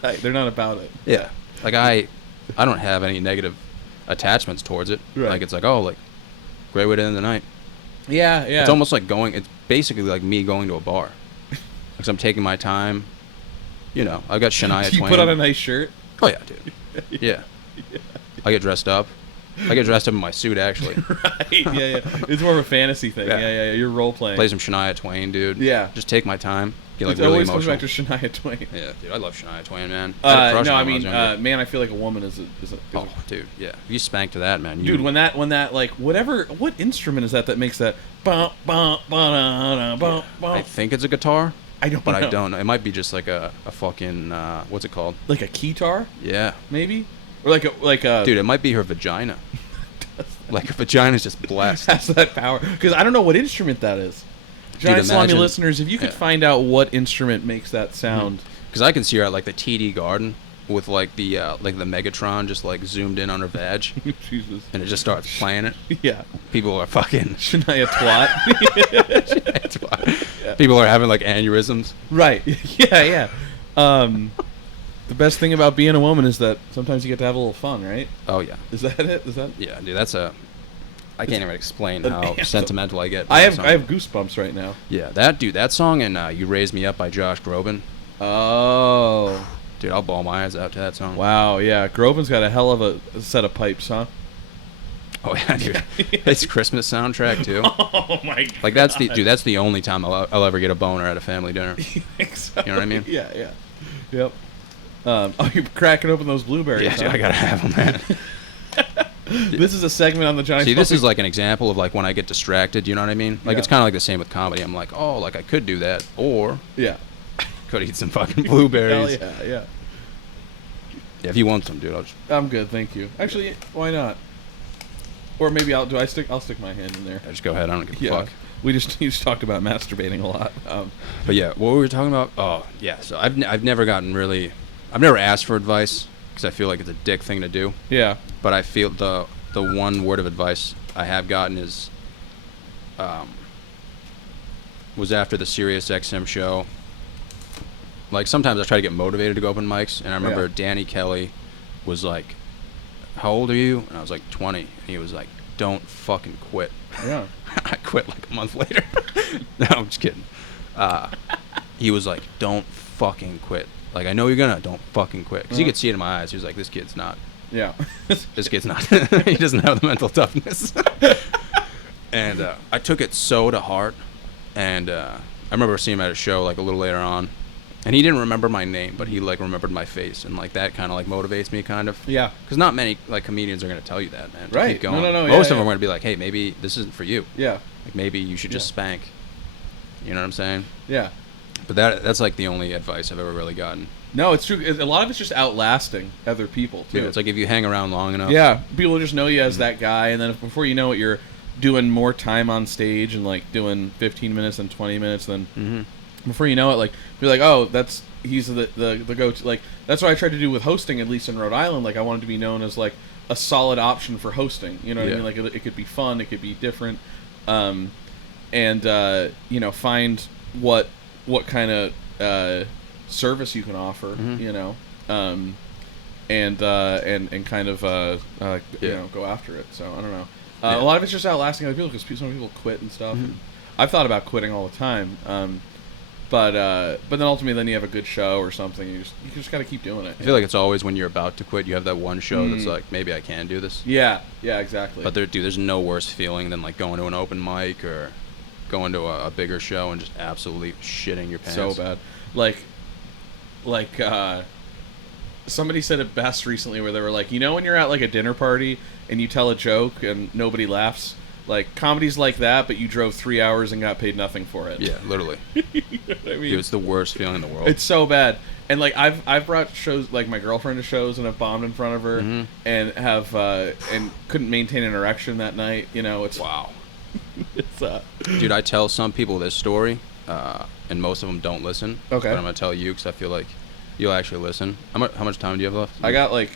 Right. They're not about it. Yeah. Like I don't have any negative attachments towards it. Right. Like it's like, oh, like great way to end the night. Yeah, yeah. It's almost like it's basically like me going to a bar. Because I'm taking my time. You know, I've got Shania Do you Twain. put on a nice shirt? Oh yeah, dude. Yeah. I get dressed up. I get dressed up in my suit actually. Right. Yeah, yeah. It's more of a fantasy thing. Yeah. Yeah. You're role playing. Play some Shania Twain, dude. Yeah. Just take my time. Get like It really always emotional. comes back to Shania Twain. Yeah, dude, I love Shania Twain, man. I had a crush No, on I her when mean, was younger. man, I feel like a woman is a Oh, dude, yeah. If you spank to that, man. dude. When that like what instrument is that makes that? Bum, bum, bum, bum, bum. I think it's a guitar, I don't but know. I don't know. It might be just like a fucking what's it called? Like a keytar, Yeah, maybe, or like a dude, it might be her vagina. Like her vagina's just blessed. has that power. Because I don't know what instrument that is. Giant Salami imagine- listeners, if you could yeah. find out what instrument makes that sound. Because I can see her at like the TD Garden with like the Megatron just like zoomed in on her vag, Jesus. and it just starts playing it. Yeah. People are fucking. Shania twat. People are having like aneurysms. Right. Yeah, yeah. The best thing about being a woman is that sometimes you get to have a little fun, right? Oh yeah, Is that it? Is that? yeah, dude. That's a. I can't even explain an how anthem. sentimental I get. with I that have song. goosebumps right now. Yeah, that song and "You Raised Me Up" by Josh Groban. Oh. Dude, I'll bawl my eyes out to that song. Wow, yeah. Groban's got a hell of a set of pipes, huh? Oh yeah, dude. It's Christmas soundtrack too. Oh my god. Like that's the only time I'll ever get a boner at a family dinner. You think so? You know what I mean? Yeah, yeah. Yep. Oh, you're cracking open those blueberries. Yeah, huh? dude, I gotta have them, man. This is a segment on the Johnny. See, this Trophy- is like an example of like when I get distracted. You know what I mean? Like Yeah. it's kind of like the same with comedy. I'm like, oh, like I could do that, or Yeah. could eat some fucking blueberries. Hell yeah, yeah. Yeah, if you want some, dude, I'll just. I'm good, thank you. Actually, why not? Or maybe I'll stick my hand in there. Just go ahead. I don't give a Yeah. fuck. You just talked about masturbating a lot. But yeah, what were we talking about? Oh, yeah. So I've never asked for advice because I feel like it's a dick thing to do. Yeah. But I feel the one word of advice I have gotten is, was after the Sirius XM show. Like sometimes I try to get motivated to go open mics, and I remember Yeah. Danny Kelly was like, "How old are you?" And I was like, 20. And he was like, "Don't fucking quit." Yeah. I quit like a month later. No, I'm just kidding. He was like, "Don't fucking quit. Like I know you're gonna. Don't fucking quit." Because you could see it in my eyes. He was like, "This kid's not. Yeah. This kid's not. He doesn't have the mental toughness." And I took it so to heart. And I remember seeing him at a show like a little later on, and he didn't remember my name, but he like remembered my face, and like that kind of like motivates me, kind of. Yeah. Because not many like comedians are gonna tell you that, man. To Right. Keep going. No, Most yeah, of them yeah. are gonna be like, "Hey, maybe this isn't for you. Yeah. Like maybe you should just Yeah. spank." You know what I'm saying? Yeah. But that's like the only advice I've ever really gotten. No, it's true. A lot of it's just outlasting other people too. Yeah, it's like if you hang around long enough. Yeah, people just know you as that guy, and then before you know it, you're doing more time on stage and like doing 15 minutes and 20 minutes. Then Mm-hmm. before you know it, like you're like, oh, he's the go-to. Like that's what I tried to do with hosting, at least in Rhode Island. Like I wanted to be known as like a solid option for hosting. You know what I Yeah. mean? Like it could be fun, it could be different, and you know, find what kind of service you can offer. Mhm. You know. And kind of you know, go after it. So I don't know. Yeah. A lot of it's just outlasting other people because some people quit and stuff. Mhm. And I've thought about quitting all the time, but then ultimately, then you have a good show or something. You just got to keep doing it. I feel like it's always when you're about to quit, you have that one show that's Mm. like, maybe I can do this. Yeah, exactly. But there's no worse feeling than like going to an open mic or going to a bigger show and just absolutely shitting your pants. so bad. Like somebody said it best recently, where they were like, you know, when you're at like a dinner party and you tell a joke and nobody laughs. Like comedy's like that, but you drove 3 hours and got paid nothing for it. Yeah, literally. You know what I mean? Dude, it's the worst feeling in the world. It's so bad. And like I've brought shows, like my girlfriend to shows, and have bombed in front of her, Mhm. and have and couldn't maintain an erection that night. You know, it's Wow. it's Dude, I tell some people this story, and most of them don't listen. Okay. But I'm gonna tell you because I feel like you'll actually listen. How much time do you have left? I got like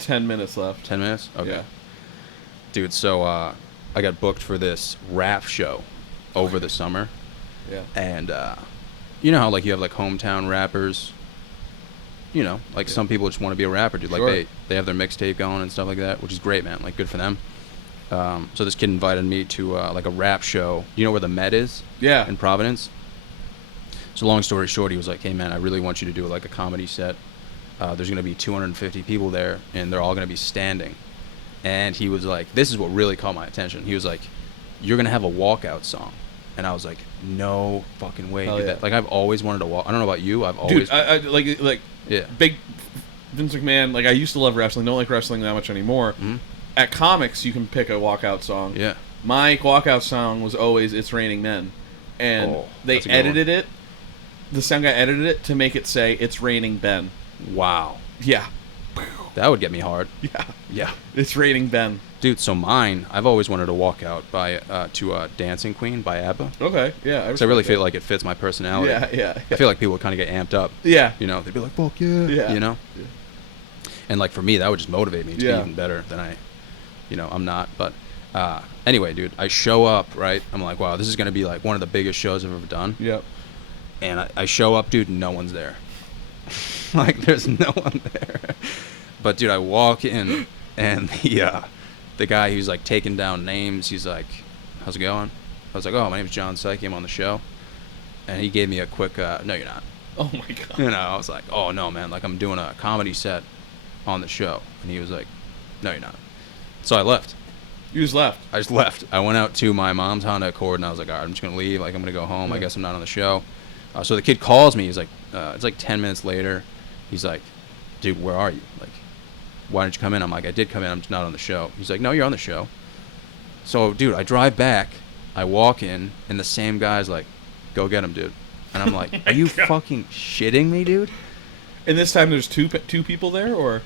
10 minutes left. 10 minutes. Okay. Yeah. Dude, so I got booked for this rap show over the summer, Yeah. and you know how like you have like hometown rappers. You know, like Yeah. some people just want to be a rapper, dude. Like Sure. they have their mixtape going and stuff like that, which is great, man. Like good for them. So this kid invited me to like a rap show. You know where the Met is? Yeah. In Providence. So long story short, he was like, "Hey man, I really want you to do like a comedy set. There's gonna be 250 people there, and they're all gonna be standing." And he was like, "This is what really caught my attention." He was like, "You're gonna have a walkout song," and I was like, "No fucking way, Hell dude." yeah. Like I've always wanted to walk. I don't know about you. I've always. Dude, I like yeah. big Vince McMahon. Like I used to love wrestling. Don't like wrestling that much anymore. Mhm. At comics, you can pick a walkout song. Yeah. My walkout song was always "It's Raining Men," and Oh, they that's a good edited it. The sound guy edited it to make it say "It's Raining Ben." Wow. Yeah, That would get me hard. yeah, Yeah. it's Raining Ben. Dude, so mine, I've always wanted to walk out by to Dancing Queen by ABBA. Okay, yeah. Because I really feel like it fits my personality. Yeah. I feel like people would kind of get amped up. Yeah. You know, they'd be like, "Fuck yeah!" Yeah. You know. Yeah. And like for me, that would just motivate me to Yeah. be even better than I'm not. But anyway, dude, I show up, right? I'm like, wow, this is gonna be like one of the biggest shows I've ever done. Yep. And I show up, dude, and no one's there. Like, there's no one there. But dude, I walk in, and the guy who's like taking down names, he's like, "How's it going?" I was like, "Oh, my name's John Psyche. I'm on the show." And he gave me a quick, "No, you're not." Oh my god. You know, I was like, "Oh no, man! Like I'm doing a comedy set on the show," and he was like, "No, you're not." So I left, You just left. I just left. I went out to my mom's Honda Accord, and I was like, all right, I'm just going to leave. Like, I'm going to go home. I guess I'm not on the show. So the kid calls me. He's like, it's like 10 minutes later. He's like, dude, where are you? Like, why didn't you come in? I'm like, I did come in. I'm just not on the show. He's like, no, you're on the show. So, dude, I drive back. I walk in, and the same guy's like, go get him, dude. And I'm like, are you fucking shitting me, dude? And this time there's two people there, or?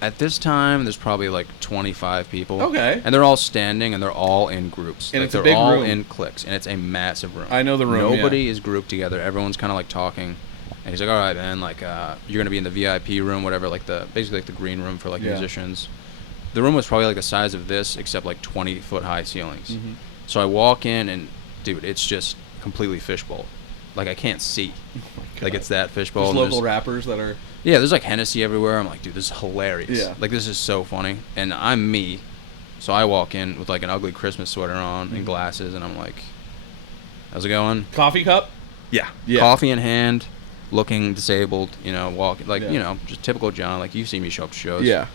At this time, there's probably like 25 people. Okay. And they're all standing, and they're all in groups. And like, it's a they're big all room. in cliques, and it's a massive room. I know the room. Nobody is grouped together. Everyone's kind of like talking. And he's like, all right, man, like, you're going to be in the VIP room, whatever, like basically like the green room for like musicians. The room was probably like the size of this, except like 20-foot high ceilings. Mm-hmm. So I walk in, and dude, it's just completely fishbowl. Like, I can't see. Oh Like, it's that fishbowl. There's local rappers that are... Yeah, there's like Hennessy everywhere. I'm like, dude, this is hilarious. Yeah. Like, this is so funny. And I'm me. So I walk in with like an ugly Christmas sweater on and glasses, and I'm like, how's it going? Coffee cup? Yeah. Yeah. Coffee in hand, looking disabled, walking, like, Yeah. just typical John. Like, you see me show up to shows. Yeah.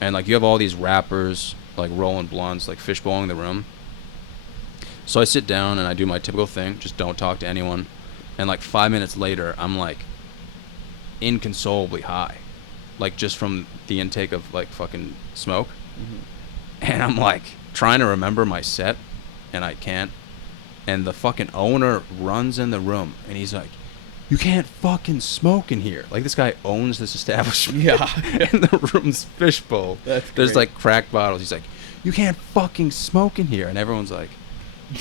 And like, you have all these rappers, like, rolling blunts, like, fishbowling the room. So I sit down and I do my typical thing, just don't talk to anyone. And like 5 minutes later, I'm like inconsolably high, like just from the intake of like fucking smoke. And I'm like trying to remember my set, and I can't. And the fucking owner runs in the room, and he's like, you can't fucking smoke in here. Like, this guy owns this establishment. Yeah. And the room's fishbowl. That's There's great. like cracked bottles. He's like, you can't fucking smoke in here. And everyone's like,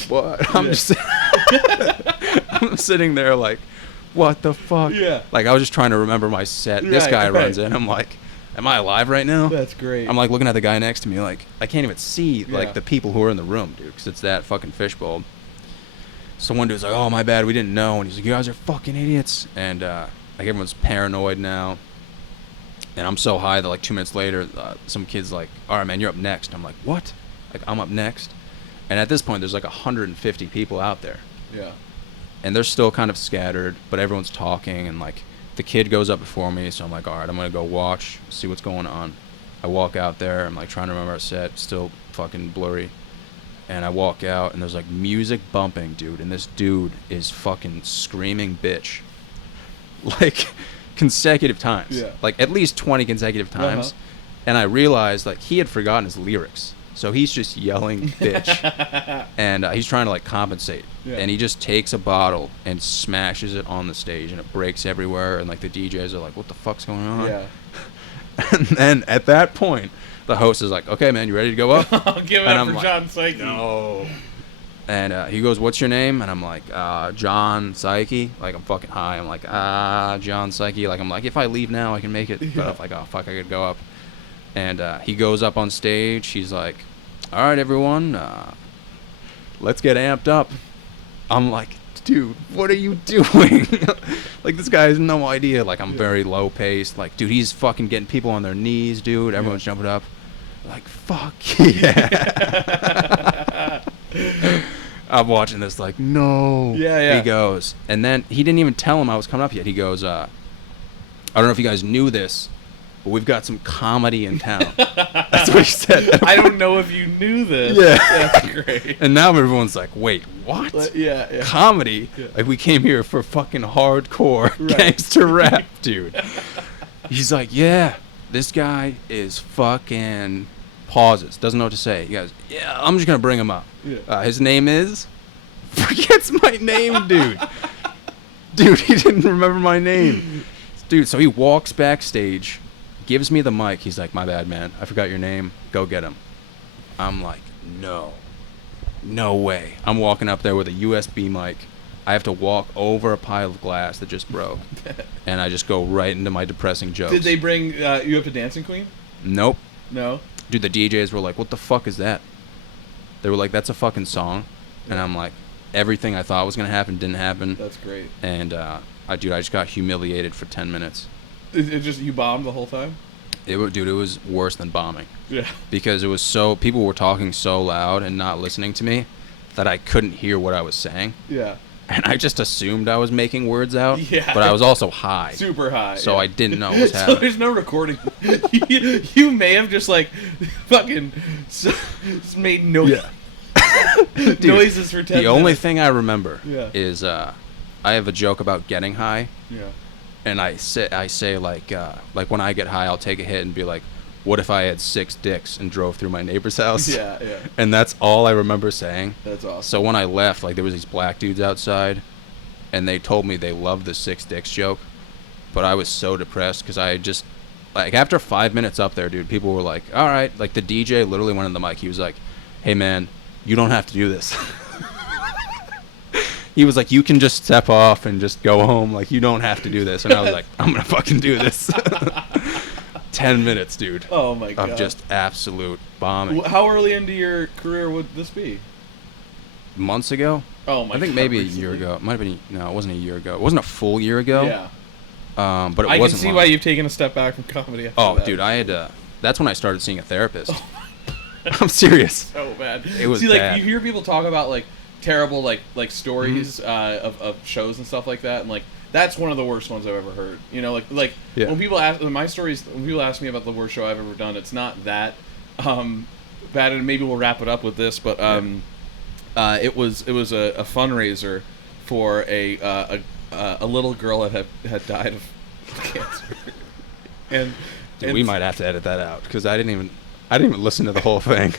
what? I'm Yeah. just I'm sitting there like, what the fuck? Yeah. Like, I was just trying to remember my set. This Right, guy right. runs in. I'm like, am I alive right now? That's great. I'm like looking at the guy next to me, like, I can't even see Yeah. like the people who are in the room, dude, because it's that fucking fishbowl. So one dude's like, oh, my bad, we didn't know. And he's like, you guys are fucking idiots. And like, everyone's paranoid now. And I'm so high that like 2 minutes later, some kid's like, all right, man, you're up next. I'm like, what? Like, I'm up next? And at this point, there's like 150 people out there. Yeah. And they're still kind of scattered, but everyone's talking. And like, the kid goes up before me, so I'm like, all right, I'm going to go watch, see what's going on. I walk out there. I'm like trying to remember our set, still fucking blurry. And I walk out, and there's like music bumping, dude. And this dude is fucking screaming bitch. Like, consecutive times. Yeah. Like, at least 20 consecutive times. Uh-huh. And I realized, like, he had forgotten his lyrics. So he's just yelling bitch. And he's trying to, like, compensate. Yeah. And he just takes a bottle and smashes it on the stage, and it breaks everywhere. And, like, the DJs are like, what the fuck's going on? Yeah. And then at that point, the host is like, okay, man, you ready to go up? I'll give it And up I'm for like, John Psyche. No. And he goes, what's your name? And I'm like, John Psyche. Like, I'm fucking high. I'm like, John Psyche. Like, I'm like, if I leave now, I can make it. But Yeah. I'm like, oh, fuck, I could go up. And he goes up on stage. He's like, all right, everyone, let's get amped up. I'm like, dude, what are you doing? Like, this guy has no idea. Like, I'm very low paced. Like, dude, he's fucking getting people on their knees, dude. Everyone's jumping up. Like, fuck yeah. I'm watching this like, no. Yeah, yeah. He goes, and then he didn't even tell him I was coming up yet. He goes, I don't know if you guys knew this, but we've got some comedy in town. That's what he said. I don't know if you knew this. Yeah. That's great. And now everyone's like, wait, what? But yeah, yeah. Comedy? Yeah. Like, we came here for fucking hardcore Right. gangster rap, dude. He's like, yeah, this guy is fucking pauses, doesn't know what to say. He goes, yeah, I'm just gonna bring him up. Yeah. His name is, forgets my name, dude. Dude, he didn't remember my name. Dude, so he walks backstage, gives me the mic. He's like, my bad, man, I forgot your name. Go get him. I'm like, no way. I'm walking up there with a USB mic. I have to walk over a pile of glass that just broke, and I just go right into my depressing jokes. Did they bring You Up to Dancing Queen? Nope. No. Dude, the DJs were like, what the fuck is that? They were like, that's a fucking song. And I'm like, everything I thought was going to happen didn't happen. That's great. And, I just got humiliated for 10 minutes. It just you bombed the whole time? It was worse than bombing. Yeah. Because it was people were talking so loud and not listening to me that I couldn't hear what I was saying. Yeah. and I just assumed I was making words out. Yeah. But I was also high. Super high. So yeah. I didn't know what was So happening. there's no recording. You may have just like fucking made noises for 10 The only minutes. thing I remember Yeah. is I have a joke about getting high, Yeah. and I say like when I get high, I'll take a hit and be like, what if I had 6 dicks and drove through my neighbor's house? Yeah, yeah. And that's all I remember saying. That's awesome. So when I left, like there was these black dudes outside, and they told me they loved the 6 dicks joke, but I was so depressed because I just like after 5 minutes up there, dude, people were like, all right, like the DJ literally went on the mic. He was like, hey man, you don't have to do this. He was like, you can just step off and just go home. Like, you don't have to do this. And I was like, I'm going to fucking do this. 10 minutes, dude. Oh my god. Of just absolute bombing. How early into your career would this be? Months ago? Oh my god. I think maybe a recently? year ago. It might have been, no, it wasn't a year ago. It wasn't a full year ago. Yeah. But it I can wasn't see long. why you've taken a step back from comedy after Oh, that. dude, I had to, that's when I started seeing a therapist. I'm serious. So bad. It was See, like, bad. you hear people talk about, like, terrible, like stories Mm-hmm. of shows and stuff like that, and, like, that's one of the worst ones I've ever heard. You know, like Yeah. when people ask my stories, when people ask me about the worst show I've ever done, it's not that bad, and maybe we'll wrap it up with this, but it was a fundraiser for a little girl that had died of cancer, and Dude, we might have to edit that out because I didn't even listen to the whole thing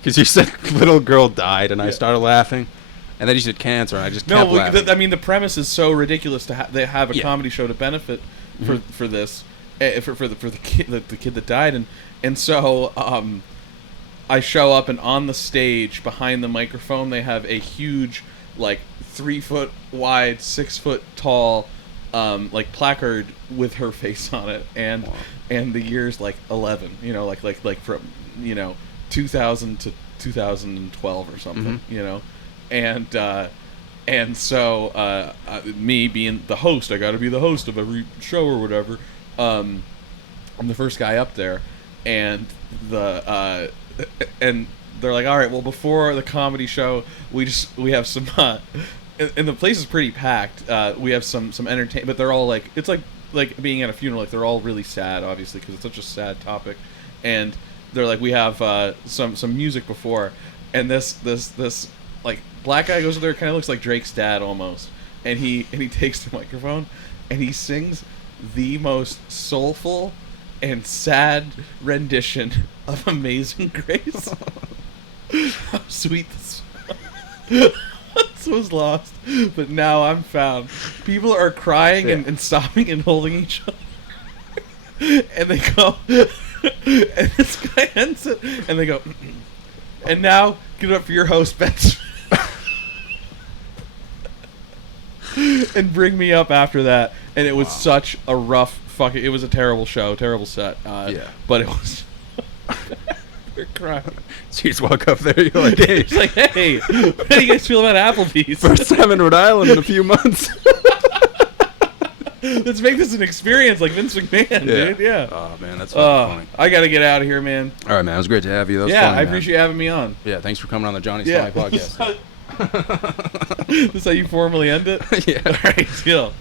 because you said little girl died and I Yeah. started laughing, and then you said cancer and I just No, kept laughing. I mean the premise is so ridiculous to they have a Yeah. comedy show to benefit Mm-hmm. for this for the kid that died, and so I show up, and on the stage behind the microphone they have a huge, like, 3 foot wide, 6 foot tall like placard with her face on it, and Wow. and the year's like 11, you know, like from 2000 to 2012 or something, Mm-hmm. you know, and so me being the host, I got to be the host of every show or whatever. I'm the first guy up there, and and they're like, all right, well, before the comedy show, we have some and the place is pretty packed. We have some entertainment, but they're all like, it's like being at a funeral. Like, they're all really sad, obviously, because it's such a sad topic, and they're like, we have some music before, and this like black guy goes up there, kind of looks like Drake's dad almost, and he takes the microphone, and he sings the most soulful and sad rendition of Amazing Grace. How sweet this once was lost, but now I'm found. People are crying Yeah. and stopping and holding each other, and they go, and this guy ends it, and they go, and now give it up for your host, Ben Smith. And bring me up after that, and it was such a rough fucking. It was a terrible show, terrible set. Yeah. But it was. They're crying. So you just walk up there, you're like, hey, It's like, hey, how do you guys feel about Applebee's? first time in Rhode Island in a few months. Let's make this an experience like Vince McMahon, dude. Yeah. Oh man, that's fucking funny. I gotta get out of here, man. All right, man, it was great to have you. That was Yeah, funny, I man. appreciate you having me on. Yeah, thanks for coming on the Johnny Yeah. Sly podcast. This is how you formally end it? Yeah. All right, deal.